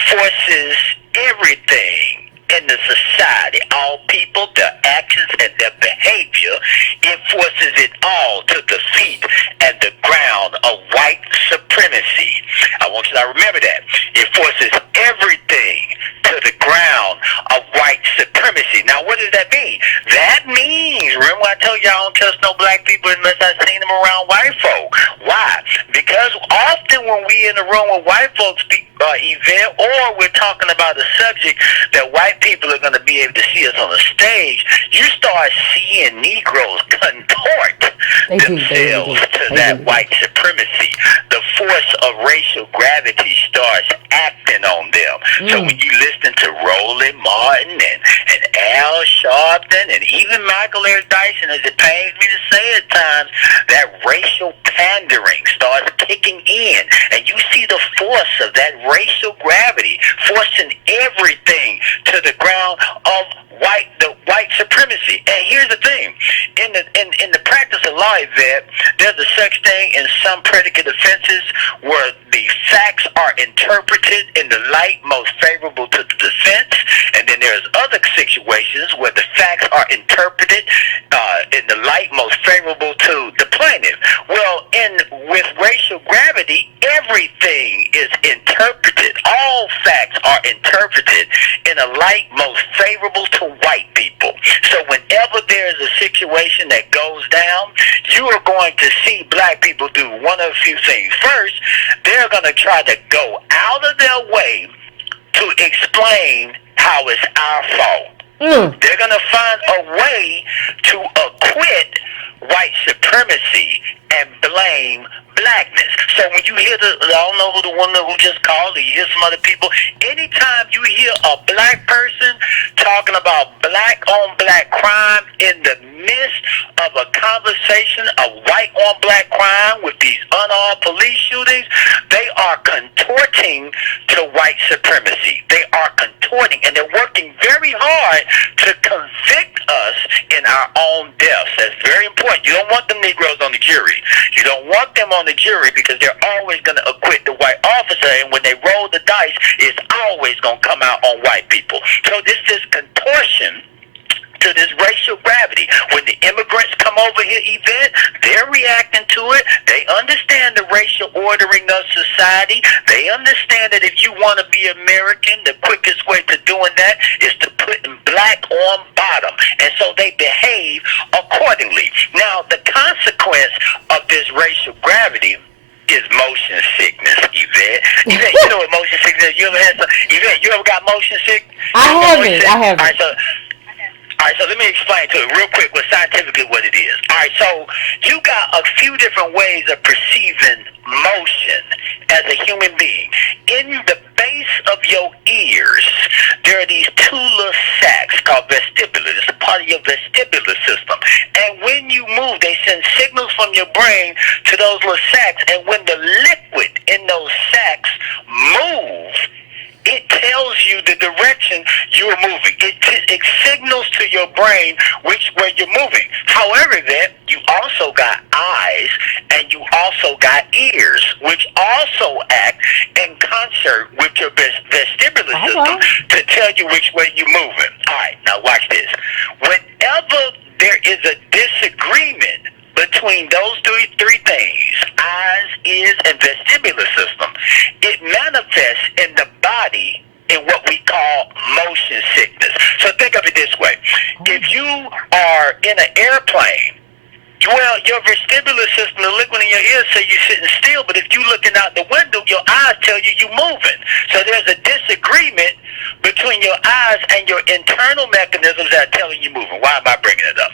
forces everything in the society, all people, their actions, and their behavior. It forces it all to the feet and the ground of white supremacy. I want you to remember that. It forces everything to the ground of white supremacy. Now, what does that mean? That means, remember I told you I don't trust no black people unless I've seen them around white folk. Why? Because often when we in the room with white folks, Yvette, or we're talking about a subject that white people are going to be able to see us on the stage, you start seeing Negroes contort themselves to that white supremacy. The force of racial gravity starts acting on them. So when you listen to Roland Martin and Al Sharpton and even Michael Eric Dyson, as it pains me to say at times, that racial pandering starts kicking in, and you see the force of that racial gravity forcing everything to the ground of the white supremacy. And here's the thing: in the practice of law, Yvette, there's a such thing in some predicate offenses where the facts are interpreted in the light most favorable to the defense, and then there's other situations where the facts are interpreted in the light most favorable to the plaintiff. Well, with racial gravity, everything is interpreted. All facts are interpreted in a light most favorable to white people. So whenever there's a situation that goes down, you are going to see black people do one of a few things. First, they're going to try to go out of their way to explain how it's our fault. They're going to find a way to acquit white supremacy and blame blackness. So when you hear I don't know who the one who just called, or you hear some other people, anytime you hear a black person talking about black on black crime in the midst of a conversation of white on black crime with these unarmed police shootings, they are contorting to white supremacy. They are contorting, and they're working very hard to convict us in our own deaths. That's very important. You don't want them Negroes on the jury. You don't want them on the jury because they're always going to acquit the white officer, and when they roll the dice, it's always going to come out on white people. So this is contortion to this racial gravity. When the immigrants come over here, Yvette, they're reacting to it. They understand the racial ordering of society. They understand that if you want to be American, the quickest way to doing that is to put black on bottom. And so they behave accordingly. Now, the consequence of this racial gravity is motion sickness, Yvette. Yvette, you know what motion sickness is? Yvette, you ever got motion sick? I haven't. All right, so let me explain to you real quick scientifically what it is. All right, so you got a few different ways of perceiving motion as a human being. In the base of your ears, there are these two little sacs called vestibular. It's a part of your vestibular system. And when you move, they send signals from your brain to those little sacs. And when the liquid in those sacs move, it tells you the direction you're moving. It signals to your brain which way you're moving. However, then, you also got eyes and you also got ears, which also act in concert with your vestibular system to tell you which way you're moving. All right, now watch this. Whenever there is a disagreement between those three things, eyes, ears, and vestibular system, it manifests in the body in what we call motion sickness. So think of it this way. If you are in an airplane, Well, your vestibular system, the liquid in your ears, say you're sitting still, but if you're looking out the window, your eyes tell you you're moving. So there's a disagreement between your eyes and your internal mechanisms that are telling you moving. Why am I bringing it up?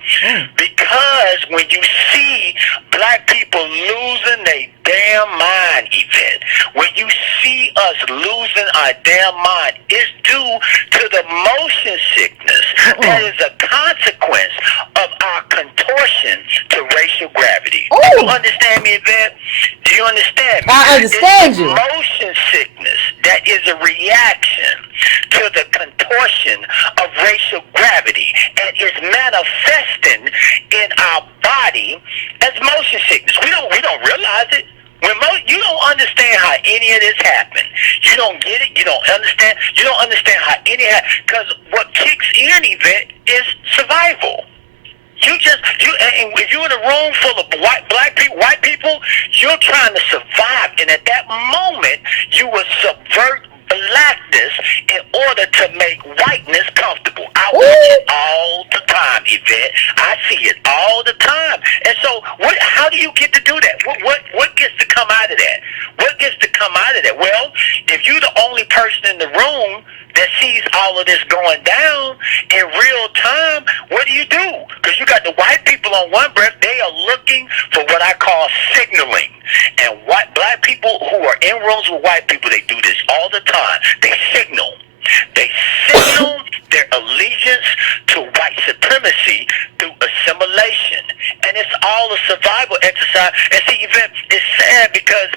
Because when you see black people losing their damn mind, Yvette, when you see us losing our damn mind, it's due to the motion sickness. That is a consequence of our contortion to racial gravity. Do you understand me, Yvette? Do you understand me? I understand you. Motion sickness that is a reaction to the contortion of racial gravity and is manifesting in our body as motion sickness. We don't realize it. You don't understand how any of this happened. You don't get it. You don't understand. You don't understand how any because what kicks in, Yvette, is survival. And if you're in a room full of white people, you're trying to survive. And at that moment, you will subvert blackness in order to make whiteness comfortable. I watch it all the time, Yvette. I see it all the time. And so, how do you get to do that? What gets to come out of that? What gets to come out of that? Well, if you're the only person in the room that sees all of this going down in real time, what do? Because you got the white people on one breath, they are looking for what I call signaling. And black people who are in rooms with white people, they do this all the time. They signal. They signal their allegiance to white supremacy through assimilation. And it's all a survival exercise. And see, Yvette, it's sad because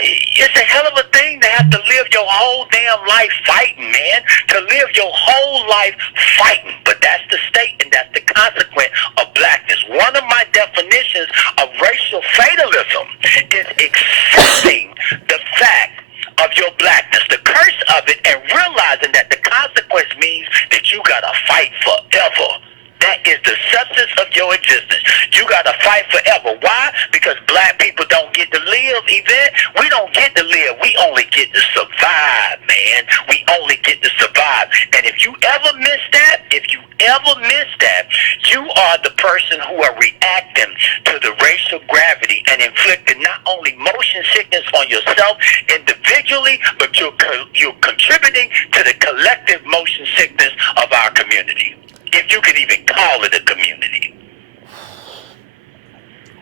it's a hell of a thing to have to live your whole damn life fighting, man. To live your whole life fighting. But that's the state and that's the consequence of blackness. One of my definitions of racial fatalism is accepting the fact of your blackness, the curse of it, and realizing that the consequence means that you gotta fight forever. That is the substance of your existence. You gotta fight forever. Why? Because black people don't get to live, Yvette. We don't get to live. We only get to survive, man. We only get to survive. And if you ever miss that, you are the person who are reacting to the racial gravity and inflicting not only motion sickness on yourself individually, but you're contributing to the collective motion sickness of our community. If you can even call it a community.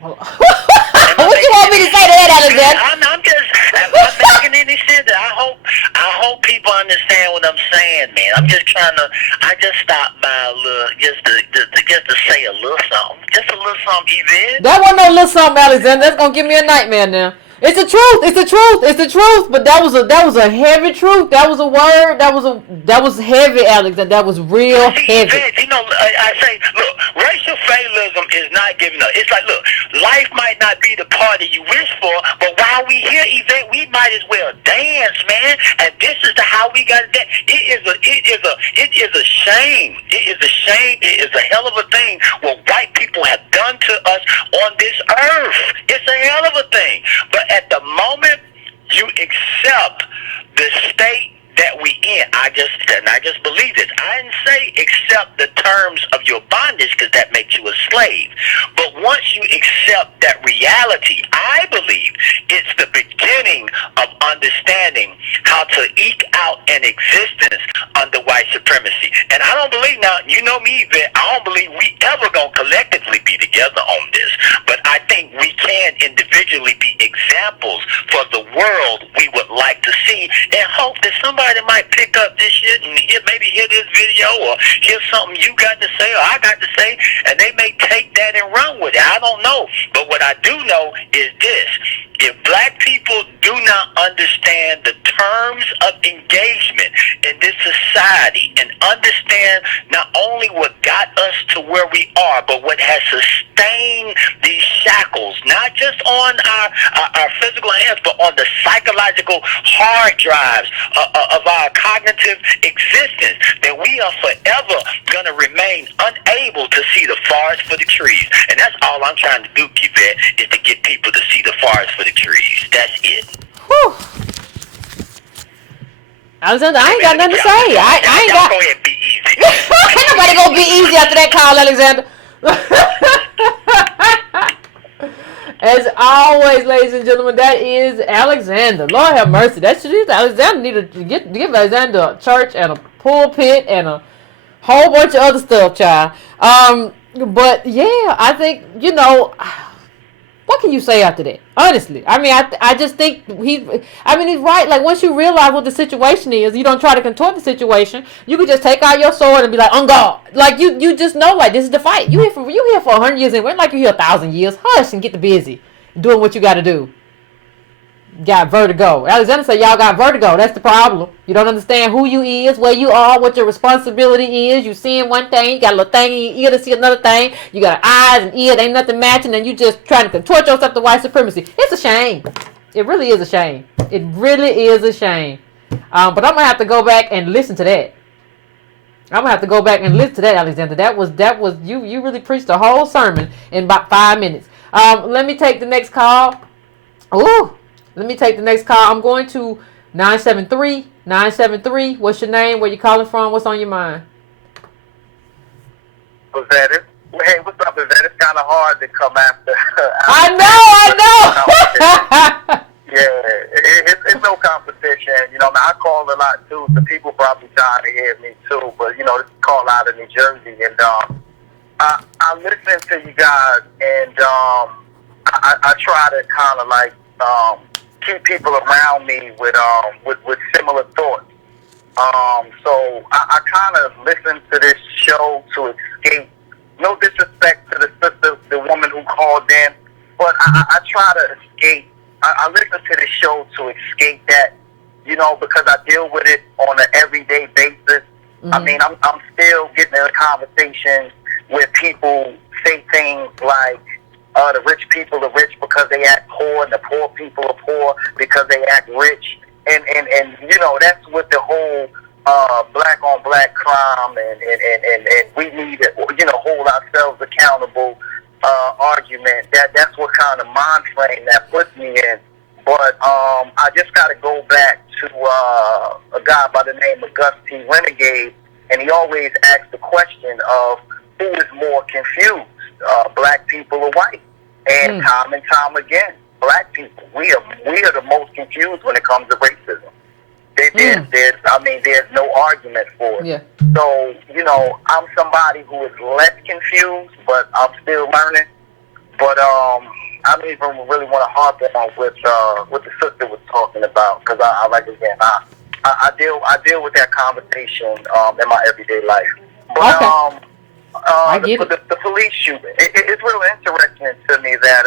What you want me to say to that, Alexander? I'm making any sense. I hope people understand what I'm saying, man. I just stopped by a little, just to say a little something. Just a little something, Yvette. That wasn't no little something, Alexander. That's gonna give me a nightmare now. It's the truth. It's the truth. It's the truth. But that was a heavy truth. That was a word. That was heavy, Alexander. That was real heavy. You know, I say, look, racial fatalism is not giving up. It's like, look, life might not be the party you wish for, but while we here, Yvette, we might as well dance, man. And this is how we got to dance. It is a shame. It is a shame. It is a hell of a thing what white people have done to us on this earth. It's a hell of a thing. But at the moment you accept the state that we in, I just believe this. I didn't say accept the terms of your bondage because that makes you a slave. But once you accept that reality, I believe it's the beginning of understanding how to eke out an existence under white supremacy. And I don't believe, now, you know me, Yvette, I don't believe we ever gonna collectively be together on this. But I think we can individually be examples for the world we would like to see and hope that somebody might pick up this shit and maybe hear this video or hear something you got to say or I got to say, and they may take that and run with it. I don't know. But what I do know is this. If black people do not understand the terms of engagement in this society and understand not only what got us to where we are, but what has sustained these shackles, not just on our physical hands, but on the psychological hard drives of our cognitive existence, then we are forever going to remain unable to see the forest for the trees. And that's all I'm trying to do, Yvette, is to get people to see the forest for the trees. That's it. Whew. Alexander, I ain't got nothing to say. I ain't got. Go ahead, be easy. Ain't nobody gonna be easy after that call, Alexander. As always, ladies and gentlemen, that is Alexander. Lord have mercy. That should is Alexander need to give Alexander a church and a pulpit and a whole bunch of other stuff, child. But yeah, I think what can you say after that? Honestly, I mean, I just think he's right. Like, once you realize what the situation is, you don't try to contort the situation. You can just take out your sword and be like, on God. Like, you just know, like, this is the fight. You here for 100 years and we're like you here 1,000 years. Hush and get the busy doing what you got to do. Got vertigo. Alexander said y'all got vertigo. That's the problem. You don't understand who you is, where you are, what your responsibility is. You seeing one thing, you got a little thing in your ear to see another thing. You got eyes and ears, ain't nothing matching, and you just trying to contort yourself to white supremacy. It's a shame. It really is a shame. It really is a shame. But I'm gonna have to go back and listen to that. Alexander. That was you really preached the whole sermon in about 5 minutes. Let me take the next call. Ooh. Let me take the next call. I'm going to 973. 973. What's your name? Where you calling from? What's on your mind? Yvette. Hey, what's up, Yvette? It's kind of hard to come after. I know. Yeah, it's no competition. I call a lot too. So people probably tired to hear me too. But this is call out of New Jersey, and I listen to you guys, and I try to kind of like keep people around me with similar thoughts. So I kind of listen to this show to escape. No disrespect to the sister, the woman who called in, but I try to escape. I listen to this show to escape that, because I deal with it on an everyday basis. Mm-hmm. I mean, I'm still getting in a conversation where people say things like, the rich people are rich because they act poor, and the poor people are poor because they act rich. And that's what the whole black on black crime and we need to, hold ourselves accountable argument. That's what kind of mind frame that puts me in. But I just got to go back to a guy by the name of Gus T. Renegade, and he always asks the question of who is more confused, black people or white. And time again, black people, we are the most confused when it comes to racism. There's no argument for it. Yeah. So, I'm somebody who is less confused, but I'm still learning. But I don't even really want to harp on what the sister was talking about, because I deal with that conversation in my everyday life. But okay. The police shooting. It's really interesting to me that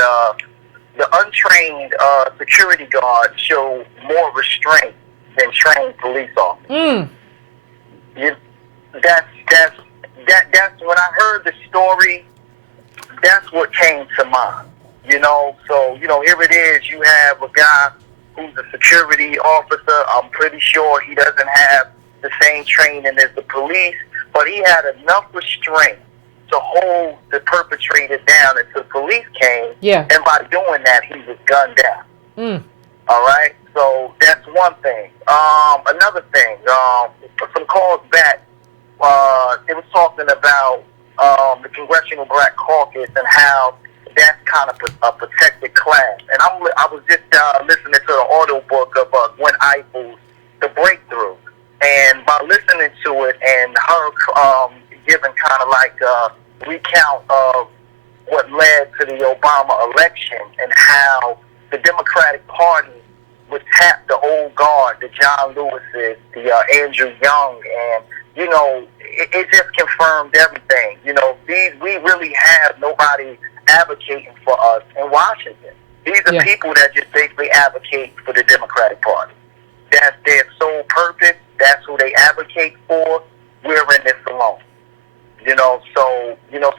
the untrained security guards show more restraint than trained police officers. That's when I heard the story. That's what came to mind. So here it is. You have a guy who's a security officer. I'm pretty sure he doesn't have the same training as the police, but he had enough restraint to hold the perpetrator down until the police came. Yeah. And by doing that, he was gunned down. All right? So that's one thing. Another thing, some calls back, it was talking about the Congressional Black Caucus and how that's kind of a protected class. And I was just listening to the audiobook of Gwen Eifel's The Breakthrough. And by listening to it and her giving kind of like a recount of what led to the Obama election and how the Democratic Party would tap the old guard, the John Lewises, the Andrew Young, and, it just confirmed everything. We really have nobody advocating for us in Washington. These are people that just basically advocate for the Democratic Party. That's their sole purpose. That's who they advocate for. We're in this alone.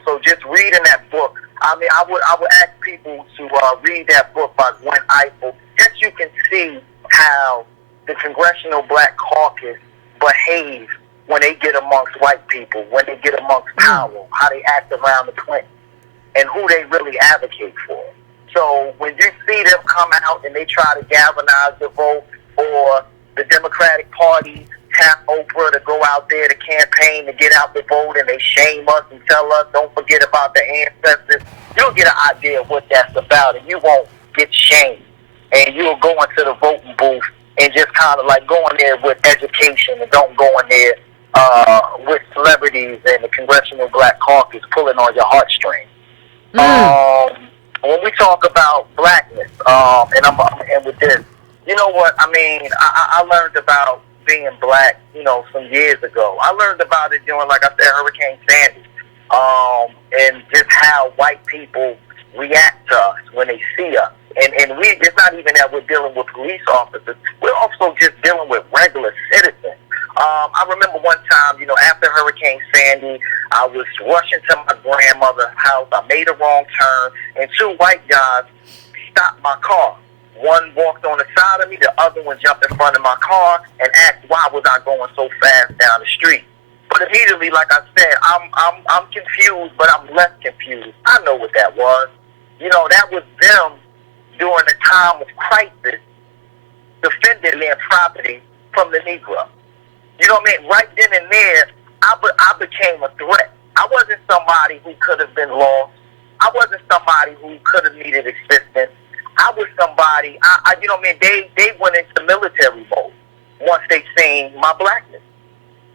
So just reading that book, I would ask people to read that book by Gwen Eiffel. Just you can see how the Congressional Black Caucus behave when they get amongst white people, when they get amongst power, how they act around the Clinton, and who they really advocate for. So when you see them come out and they try to galvanize the vote for the Democratic Party tap Oprah to go out there to campaign to get out the vote, and they shame us and tell us, don't forget about the ancestors. You'll get an idea of what that's about, and you won't get shamed. And you'll go into the voting booth and just kind of like go in there with education, and don't go in there with celebrities and the Congressional Black Caucus pulling on your heartstrings. When we talk about blackness, and I'm and with this, you know what I mean? I learned about being black, you know, some years ago. I learned about it during, like I said, Hurricane Sandy, and just how white people react to us when they see us. And it's not even that we're dealing with police officers. We're also just dealing with regular citizens. I remember one time, you know, after Hurricane Sandy, I was rushing to my grandmother's house. I made a wrong turn, and two white guys stopped my car. One walked on the side of me, the other one jumped in front of my car and asked why was I going so fast down the street. But immediately, like I said, I'm confused, but I'm less confused. I know what that was. You know, that was them during the time of crisis defending their property from the Negro. You know what I mean? Right then and there, I became a threat. I wasn't somebody who could have been lost. I wasn't somebody who could have needed assistance. I was somebody, you know what I mean? They went into military mode once they seen my blackness.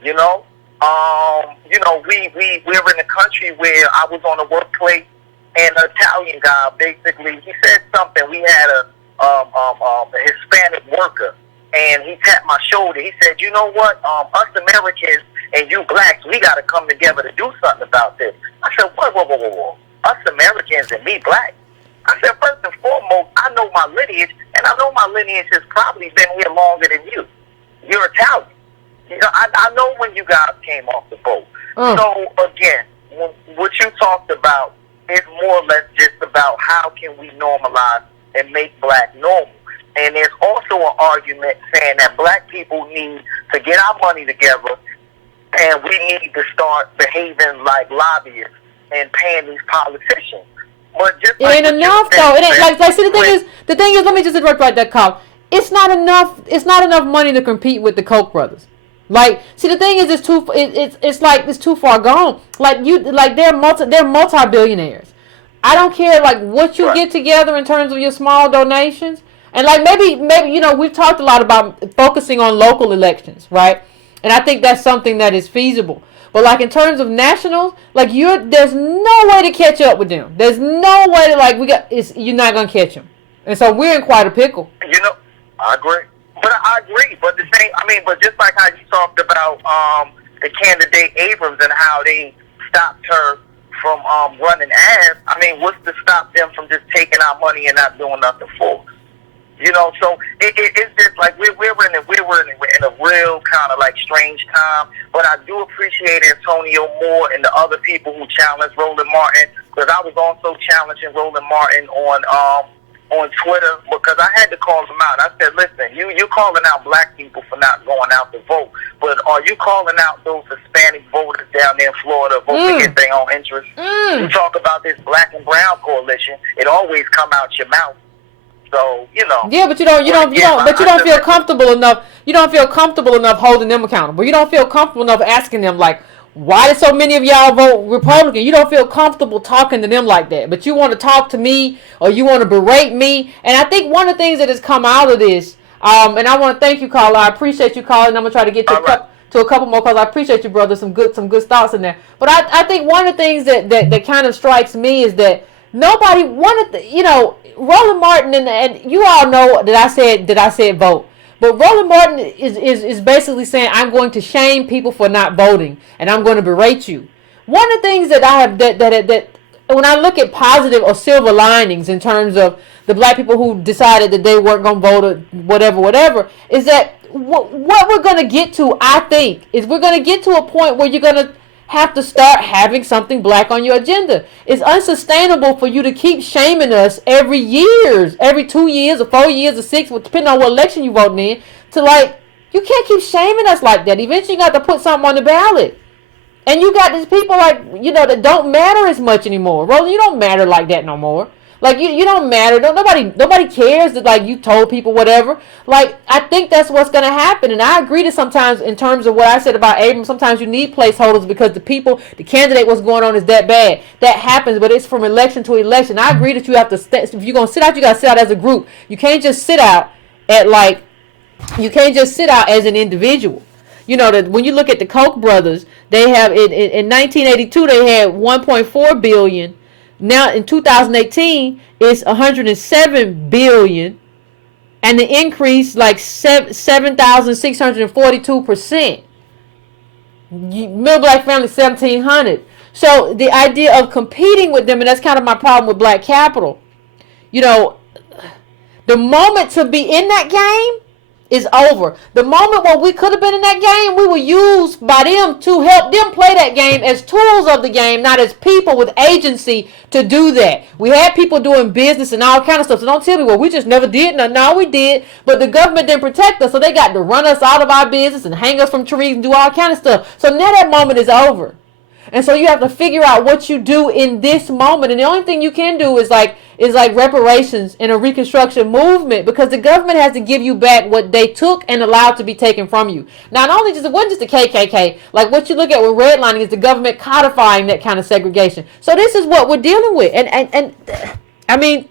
You know, we're in a country where I was on a workplace, and an Italian guy basically, he said something. We had a Hispanic worker, and he tapped my shoulder. He said, you know what, us Americans and you blacks, we got to come together to do something about this. I said, whoa. Us Americans and me blacks. I said, first and foremost, I know my lineage, and I know my lineage has probably been here longer than you. You're Italian. You know, I know when you guys came off the boat. So, again, what you talked about is more or less just about how can we normalize and make black normal. And there's also an argument saying that black people need to get our money together, and we need to start behaving like lobbyists and paying these politicians. But just it ain't enough though. It ain't like see the thing is let me just interrupt right there, Carl. It's not enough money to compete with the Koch brothers. Like, see, the thing is, it's too far gone. They're multi-billionaires. I don't care like what you get together in terms of your small donations, and like maybe you know, we've talked a lot about focusing on local elections, right? And I think that's something that is feasible. But like in terms of nationals, like there's no way to catch up with them. There's no way to you're not gonna catch them, and so we're in quite a pickle. You know, I agree. But the same, I mean, but just like how you talked about the candidate Abrams and how they stopped her from running ads, I mean, what's to stop them from just taking our money and not doing nothing for us? You know, so it's just like we're in a real kind of like strange time. But I do appreciate Antonio Moore and the other people who challenged Roland Martin, because I was also challenging Roland Martin on Twitter, because I had to call him out. I said, listen, you're calling out black people for not going out to vote, but are you calling out those Hispanic voters down there in Florida voting against their own interests? You talk about this black and brown coalition, it always come out your mouth. So, you know. Yeah, but you don't feel comfortable enough. You don't feel comfortable enough holding them accountable. You don't feel comfortable enough asking them, like, why did so many of y'all vote Republican? You don't feel comfortable talking to them like that. But you want to talk to me, or you want to berate me. And I think one of the things that has come out of this, and I want to thank you, Carla. I appreciate you calling. I'm gonna try to get to a couple more calls. I appreciate you, brother. Some good thoughts in there. But I think one of the things that kind of strikes me is that nobody wanted, you know, Roland Martin and you all know that I said vote. But Roland Martin is basically saying, I'm going to shame people for not voting, and I'm going to berate you. One of the things that I have that when I look at positive or silver linings in terms of the black people who decided that they weren't going to vote or whatever, is that what we're going to get to, I think, is we're going to get to a point where you're going to have to start having something black on your agenda. It's unsustainable for you to keep shaming us every 2 years or 4 years or 6, depending on what election you voting in, to like, you can't keep shaming us like that. Eventually you got to put something on the ballot. And you got these people like, you know, that don't matter as much anymore. Roland, you don't matter like that no more. Like you don't matter. Nobody cares that like you told people whatever. Like I think that's what's gonna happen, and I agree that sometimes in terms of what I said about Abrams, sometimes you need placeholders because the candidate, what's going on is that bad. That happens, but it's from election to election. I agree that you have to if you're gonna sit out, you gotta sit out as a group. You can't just sit out at like you can't just sit out as an individual. You know that when you look at the Koch brothers, they have in 1982 they had 1.4 billion. Now in 2018 it's 107 billion, and the increase like 7,642%. Middle black family 1,700. So the idea of competing with them, and that's kind of my problem with black capital. You know, the moment to be in that game is over. The moment where we could have been in that game, we were used by them to help them play that game as tools of the game, not as people with agency to do that. We had people doing business and all kind of stuff. So don't tell me, well, we just never did. No, we did. But the government didn't protect us, so they got to run us out of our business and hang us from trees and do all kind of stuff. So now that moment is over. And so you have to figure out what you do in this moment. And the only thing you can do is like reparations and a reconstruction movement, because the government has to give you back what they took and allowed to be taken from you. Not only just, it wasn't just the KKK. Like what you look at with redlining is the government codifying that kind of segregation. So this is what we're dealing with. And I mean,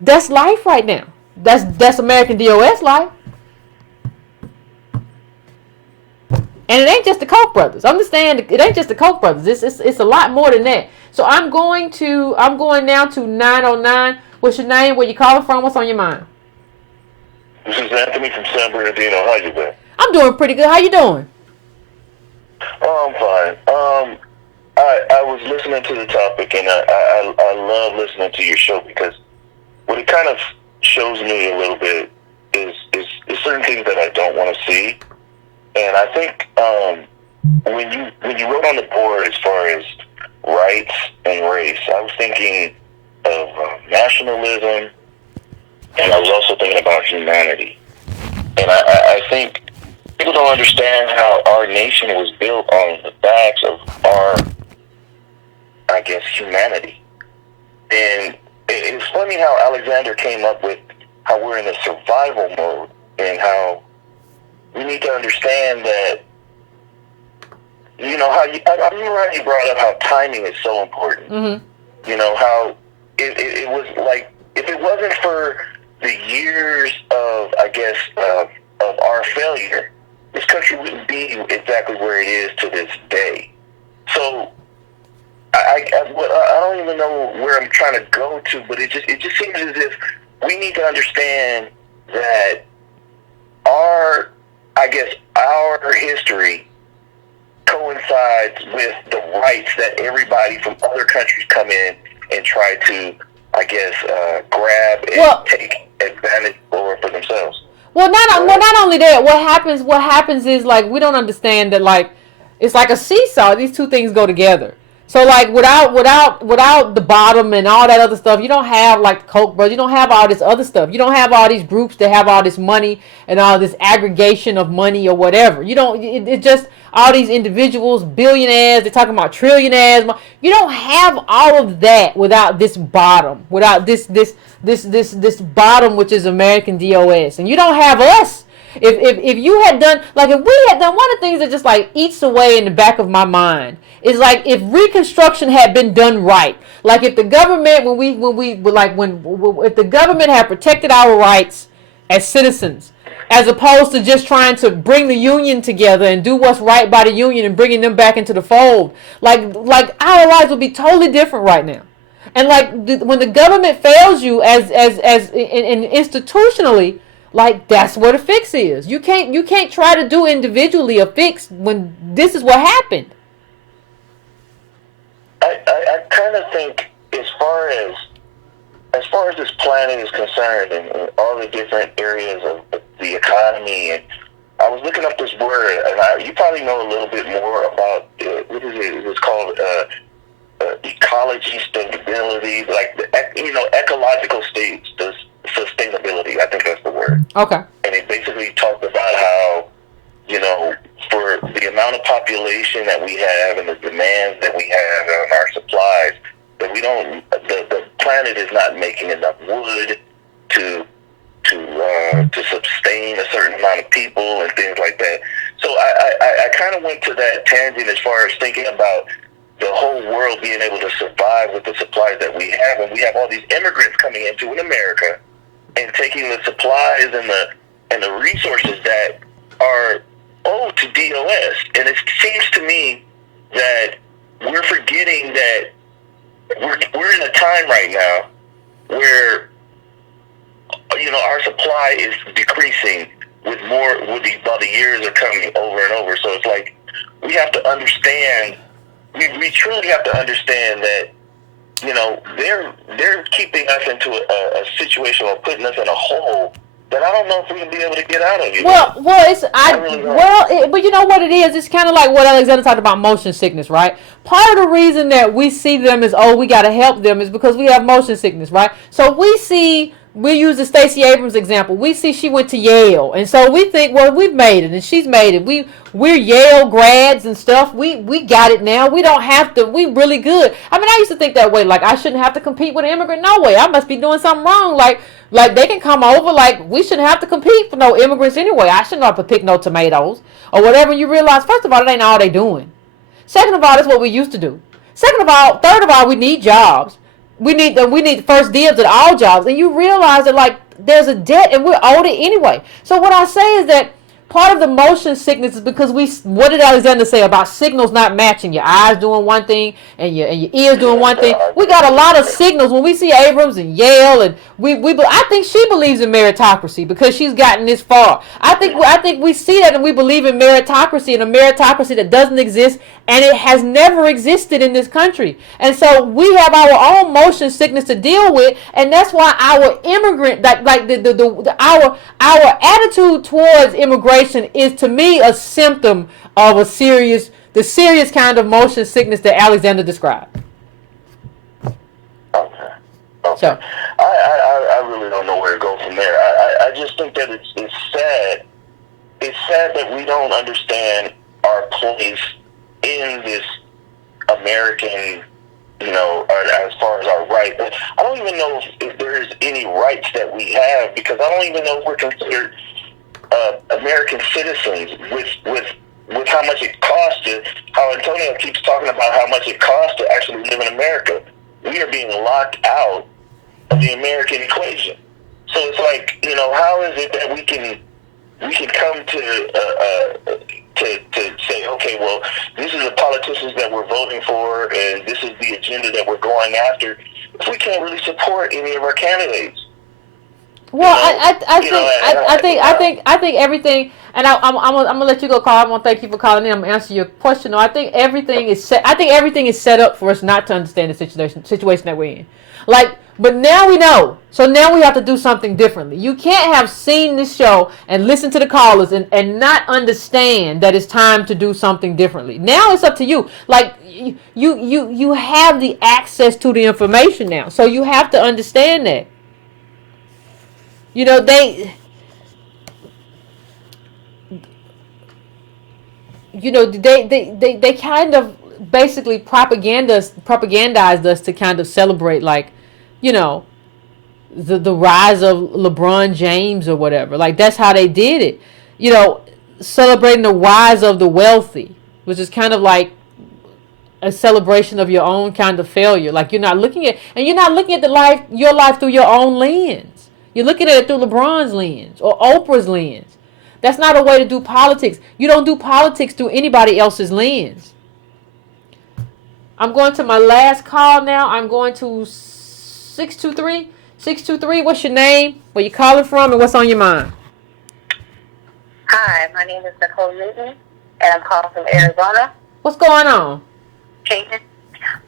that's life right now. That's American DOS life. And it ain't just the Koch brothers. Understand, it ain't just the Koch brothers. It's a lot more than that. So I'm going now to 909. What's your name? Where you calling from? What's on your mind? This is Anthony from San Bernardino. How you been? I'm doing pretty good. How you doing? Oh, I'm fine. I was listening to the topic, and I love listening to your show, because what it kind of shows me a little bit is certain things that I don't want to see. And I think when you wrote on the board as far as rights and race, I was thinking of nationalism, and I was also thinking about humanity. And I think people don't understand how our nation was built on the backs of our, I guess, humanity. And it's funny how Alexander came up with how we're in a survival mode, and how we need to understand that, you know, I remember how you brought up how timing is so important. Mm-hmm. You know, how it was like, if it wasn't for the years of, I guess, of our failure, this country wouldn't be exactly where it is to this day. So I don't even know where I'm trying to go to, but it just seems as if we need to understand that our history coincides with the rights that everybody from other countries come in and try to, I guess, grab and take advantage for themselves. Well, not only that. What happens is, like, we don't understand that, like, it's like a seesaw. These two things go together. So like without the bottom and all that other stuff, you don't have like the Koch brothers. You don't have all this other stuff. You don't have all these groups that have all this money and all this aggregation of money or whatever. You don't. It's just all these individuals, billionaires. They're talking about trillionaires. You don't have all of that without this bottom. Without this bottom, which is American DOS, and you don't have us. If you had done, like, if we had done, one of the things that just like eats away in the back of my mind is like, if Reconstruction had been done right, like if the government, if the government had protected our rights as citizens, as opposed to just trying to bring the union together and do what's right by the union and bringing them back into the fold, like our lives would be totally different right now. And like when the government fails you as institutionally, like, that's where the fix is. You can't try to do individually a fix when this is what happened. I kind of think as far as this planet is concerned, and all the different areas of the economy, and I was looking up this word, and you probably know a little bit more about what is it? It's called ecology, stability, like ecological states. Sustainability, I think that's the word. Okay. And it basically talked about how, for the amount of population that we have and the demands that we have on our supplies, that we don't, the planet planet is not making enough wood to sustain a certain amount of people and things like that. So I kind of went to that tangent as far as thinking about the whole world being able to survive with the supplies that we have, and we have all these immigrants coming into in America and taking the supplies and the resources that are owed to DOS. And it seems to me that we're forgetting that we're in a time right now where, you know, our supply is decreasing while the years are coming over and over. So it's like we have to understand, we truly have to understand that, you know, they're keeping us into a situation or putting us in a hole that I don't know if we're gonna be able to get out of. But you know what it is? It's kind of like what Alexander talked about, motion sickness, right? Part of the reason that we see them as, oh, we got to help them, is because we have motion sickness, right? So we use the Stacey Abrams example. We see she went to Yale, and so we think, well, we've made it, and she's made it. We're Yale grads and stuff. We got it now. We don't have to. We really good. I mean, I used to think that way. Like, I shouldn't have to compete with an immigrant. No way. I must be doing something wrong. Like they can come over. Like, we shouldn't have to compete for no immigrants anyway. I shouldn't have to pick no tomatoes or whatever. You realize, first of all, it ain't all they doing. Second of all, that's what we used to do. Third of all, we need jobs. We need first dibs at all jobs, and you realize that, like, there's a debt and we're owed it anyway. So what I say is that part of the motion sickness is because what did Alexander say about signals not matching? Your eyes doing one thing and your ears doing one thing. We got a lot of signals when we see Abrams and Yale, and I think she believes in meritocracy because she's gotten this far. I think we see that, and we believe in meritocracy, and a meritocracy that doesn't exist, and it has never existed in this country. And so we have our own motion sickness to deal with, and that's why our immigrant, our attitude towards immigration is, to me, a symptom of the serious kind of motion sickness that Alexander described. Okay. So I really don't know where to go from there. I just think that it's sad. It's sad that we don't understand our place in this American, you know, as far as our rights. I don't even know if there's any rights that we have, because I don't even know if we're considered American citizens with how much it costs to, how Antonio keeps talking about how much it costs to actually live in America. We are being locked out of the American equation. So it's like, you know, how is it that we can come to say, okay, well, this is the politicians that we're voting for, and this is the agenda that we're going after, if we can't really support any of our candidates? Well, I think everything, and I'm gonna let you go, Carl. I want to thank you for calling in. I'm gonna answer your question. No, I think everything is set. I think everything is set up for us not to understand the situation that we're in. Like, but now we know. So now we have to do something differently. You can't have seen this show and listen to the callers and not understand that it's time to do something differently. Now it's up to you. Like, you have the access to the information now, so you have to understand that. You know, they kind of basically propagandized us to kind of celebrate, like, you know, the rise of LeBron James or whatever. Like, that's how they did it. You know, celebrating the rise of the wealthy, which is kind of like a celebration of your own kind of failure. Like, you're not looking at your life through your own lens. You're looking at it through LeBron's lens or Oprah's lens. That's not a way to do politics. You don't do politics through anybody else's lens. I'm going to my last call now. I'm going to 623. 623, what's your name? Where you calling from, and what's on your mind? Hi, my name is Nicole Newton, and I'm calling from Arizona. What's going on?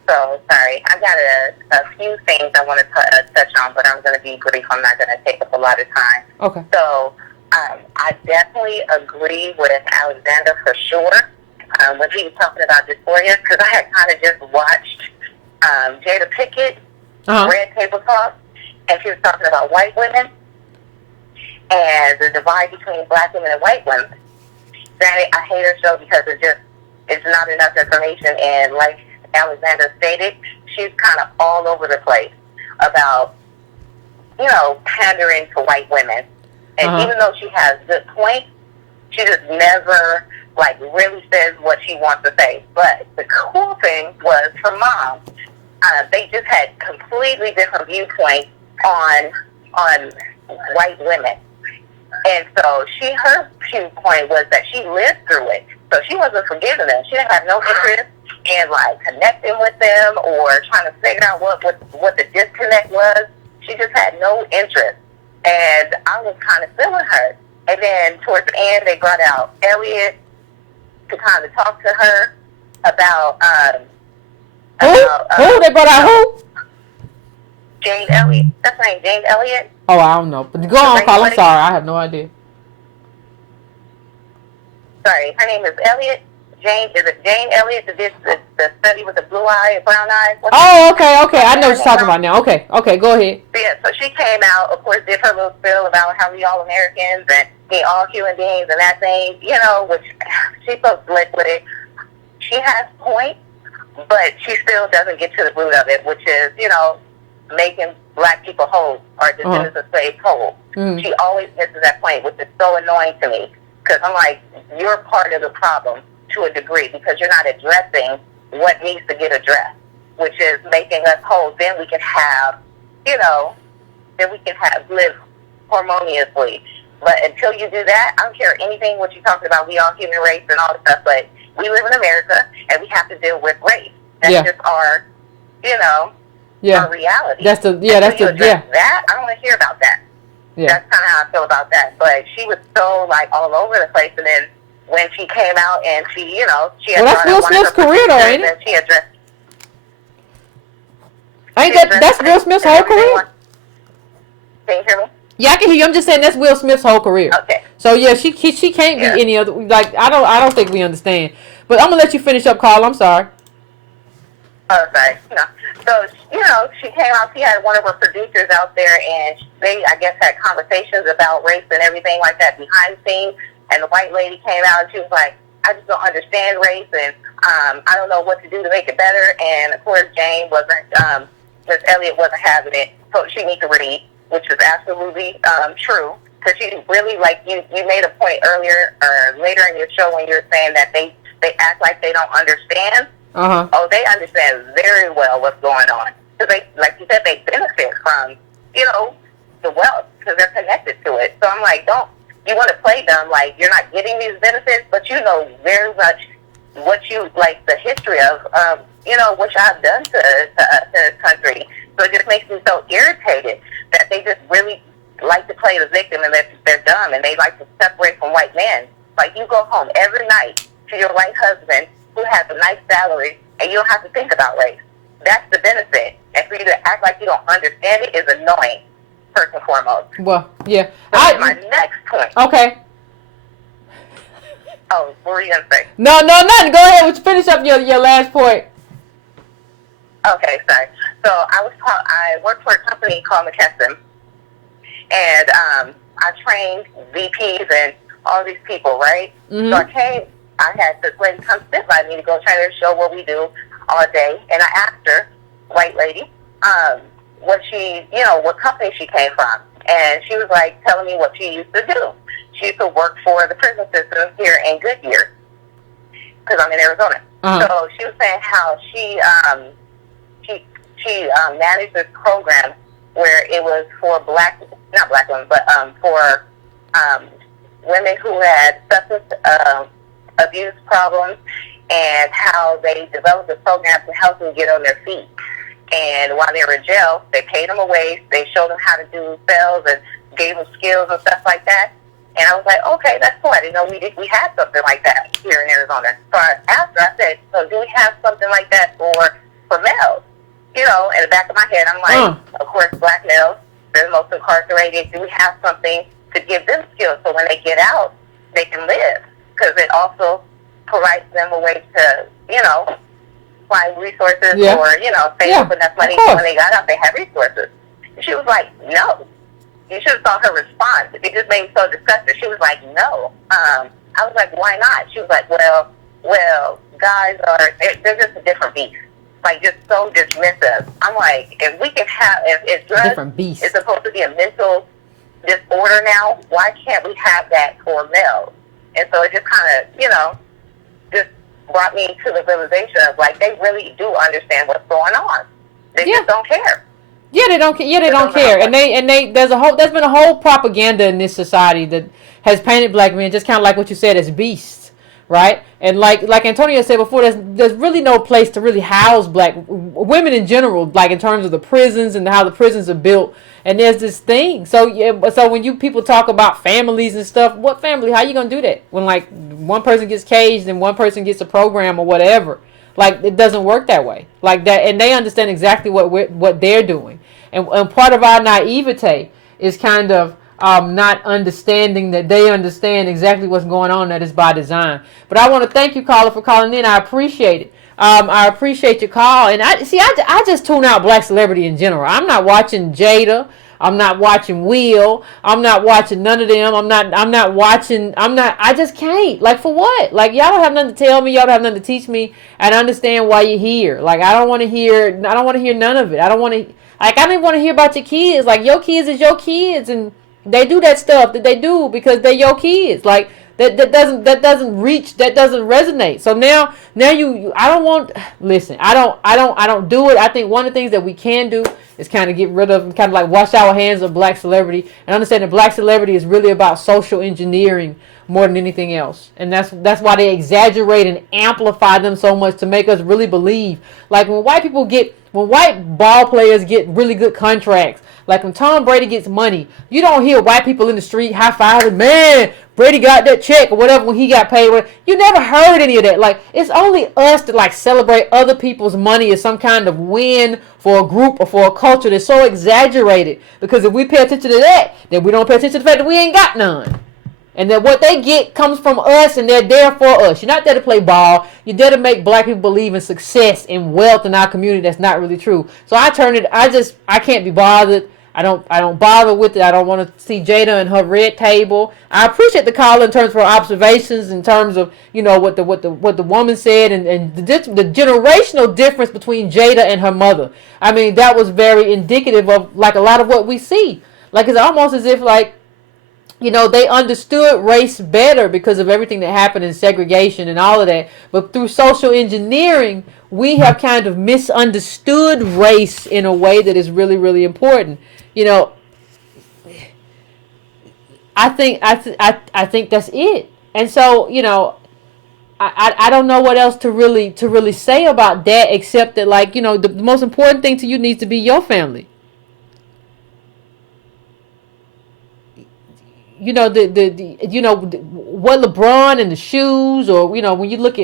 So, sorry, I've got a few things I want to touch on, but I'm going to be brief. I'm not going to take up a lot of time. Okay. So, I definitely agree with Alexander for sure when he was talking about dysphoria, because I had kind of just watched Jada Pinkett, Red Table Talk, and she was talking about white women and the divide between black women and white women. That I hate her show because it's not enough information, and like Alexander stated, she's kind of all over the place. about, pandering to white women. And even though she has good points, she just never, really says what she wants to say. But the cool thing was her mom. They just had completely different viewpoints on white women. And so her viewpoint was that she lived through it. So she wasn't forgiving them. She didn't have no interest in, connecting with them or trying to figure out what the disconnect was. She just had no interest. And I was kind of feeling her. And then towards the end, they brought out Elliot to kind of talk to her about... Who? They brought out who? Jane Elliott. That's her name, Jane Elliott. Oh, I don't know. But go on, Carl. I'm sorry. I have no idea. Sorry, her name is Elliott. Is it Jane Elliott that did the study with the blue eye and brown eyes? Okay. I know what you're talking about now. Okay, go ahead. Yeah, so she came out, of course, did her little spiel about how we all Americans and we all human beings and that thing, which she so slick with it. She has points, but she still doesn't get to the root of it, which is, making black people whole or descendants of slaves whole. She always misses that point, which is so annoying to me because I'm like, you're part of the problem to a degree because you're not addressing what needs to get addressed, which is making us whole. Then we can have, live harmoniously. But until you do that, I don't care anything what you're talking about. We all human race and all this stuff, but we live in America and we have to deal with race. That's just our, our reality. That. I don't want to hear about that. Yeah. That's kind of how I feel about that. But she was so all over the place, and then when she came out and she, she had that's Will Smith's career, though, ain't it? She addressed. That's Will Smith's whole career? Can you hear me? Yeah, I can hear you. I'm just saying that's Will Smith's whole career. Okay. So yeah, she can't be any other. I don't think we understand. But I'm gonna let you finish up, Carl. I'm sorry. Oh, sorry. So she came out. She had one of her producers out there, and they, I guess, had conversations about race and everything like that behind the scenes. And the white lady came out, and she was like, "I just don't understand race, and I don't know what to do to make it better." And of course, Jane wasn't. Miss Elliott wasn't having it, so she needs to read, which is absolutely true. Because she really, you made a point earlier or later in your show when you were saying that they act like they don't understand. Oh, they understand very well what's going on. Because they, like you said, they benefit from, the wealth because they're connected to it. So I'm like, you want to play them like you're not getting these benefits, but you know very much what you, the history of, what y'all done to this country. So it just makes me so irritated that they just really like to play the victim and they're dumb and they like to separate from white men. Like, you go home every night to your white husband who has a nice salary and you don't have to think about race. That's the benefit. And for you to act like you don't understand it is annoying, first and foremost. Well, yeah. So my next point. Okay. Oh, what were you going to say? No, nothing. Go ahead. Let's finish up your last point. Okay, sorry. So I worked for a company called McKesson, and I trained VPs and all these people, right? Mm-hmm. So I had this lady come sit by me to go try to show what we do all day, and I asked her, white lady, what company she came from, and she was telling me what she used to do. She used to work for the prison system here in Goodyear, because I'm in Arizona. Uh-huh. So she was saying how she managed this program where it was for not black women, but for women who had substance abuse problems, and how they developed a program to help them get on their feet. And while they were in jail, they paid them a wage, they showed them how to do sales and gave them skills and stuff like that. And I was like, okay, that's cool. I didn't know we had something like that here in Arizona. So after I said, so do we have something like that for males? In the back of my head, I'm like, of course, black males, they're the most incarcerated. Do we have something to give them skills so when they get out, they can live? Because it also provides them a way to, find resources or, save up enough money so when they got out, they have resources. And she was like, no. You should have saw her response. It just made me so disgusted. She was like, no. I was like, why not? She was like, well, guys they're just a different beast. like just so dismissive. I'm like, if we can have, if drugs different beast is supposed to be a mental disorder now, why can't we have that for males? And so it just kind of, just brought me to the realization of like they really do understand what's going on. They just don't care. Yeah, they don't care. Yeah, they don't care. And they there's been a whole propaganda in this society that has painted black men just kind of like what you said as beasts, right? And like Antonio said before, there's really no place to really house black women in general, like in terms of the prisons and how the prisons are built. And there's this thing. So when you people talk about families and stuff, what family? How you gonna do that when like one person gets caged and one person gets a program or whatever? Like it doesn't work that way. Like that, and they understand exactly what they're doing. And part of our naivete is kind of not understanding that they understand exactly what's going on. That is by design. But I want to thank you, caller, for calling in. I appreciate it. I appreciate your call. And I just tune out black celebrity in general. I'm not watching Jada. I'm not watching Will. I'm not watching none of them. I just can't. Like, for what? Like, y'all don't have nothing to tell me. Y'all don't have nothing to teach me. And I understand why you're here. Like, I don't want to hear none of it. I don't even want to hear about your kids. Like, your kids is your kids. And they do that stuff that they do because they're your kids. Like, that doesn't resonate. So now I don't want, listen, I don't do it. I think one of the things that we can do is kind of get rid of, kind of like wash our hands of black celebrity and understand that black celebrity is really about social engineering more than anything else. And that's why they exaggerate and amplify them so much to make us really believe. Like when white ball players get really good contracts, like when Tom Brady gets money, you don't hear white people in the street high-fiving, man, Brady got that check or whatever when he got paid. You never heard any of that. Like, it's only us to like celebrate other people's money as some kind of win for a group or for a culture that's so exaggerated. Because if we pay attention to that, then we don't pay attention to the fact that we ain't got none. And that what they get comes from us and they're there for us. You're not there to play ball. You're there to make black people believe in success and wealth in our community. That's not really true. So I can't be bothered. I don't bother with it. I don't want to see Jada and her red table. I appreciate the call in terms of her observations, in terms of, what the woman said and the generational difference between Jada and her mother. I mean, that was very indicative of like a lot of what we see. Like it's almost as if like, they understood race better because of everything that happened in segregation and all of that. But through social engineering, we have kind of misunderstood race in a way that is really, really important. I think that's it. And so, I don't know what else to really say about that, except that like, the most important thing to you needs to be your family. What LeBron and the shoes, or when you look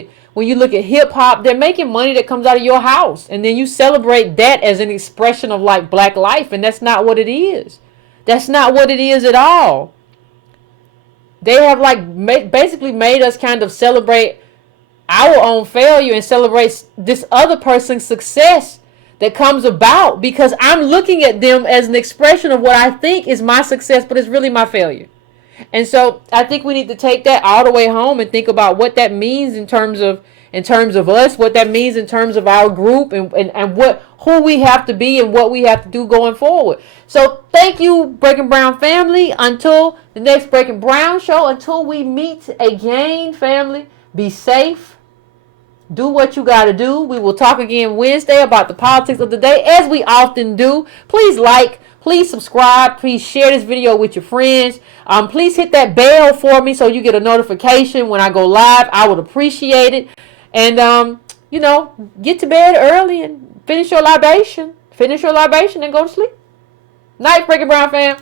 at hip hop, they're making money that comes out of your house, and then you celebrate that as an expression of like black life, and that's not what it is. That's not what it is at all. They have like basically made us kind of celebrate our own failure and celebrate this other person's success that comes about because I'm looking at them as an expression of what I think is my success, but it's really my failure. And so I think we need to take that all the way home and think about what that means in terms of us, what that means in terms of our group, and who we have to be and what we have to do going forward. So thank you, Breaking Brown family. Until the next Breaking Brown show, until we meet again, family, be safe. Do what you got to do. We will talk again Wednesday about the politics of the day, as we often do. Please like, please subscribe, please share this video with your friends. Please hit that bell for me so you get a notification when I go live. I would appreciate it. And, get to bed early and finish your libation. Finish your libation and go to sleep. Night, Breaking Brown fam.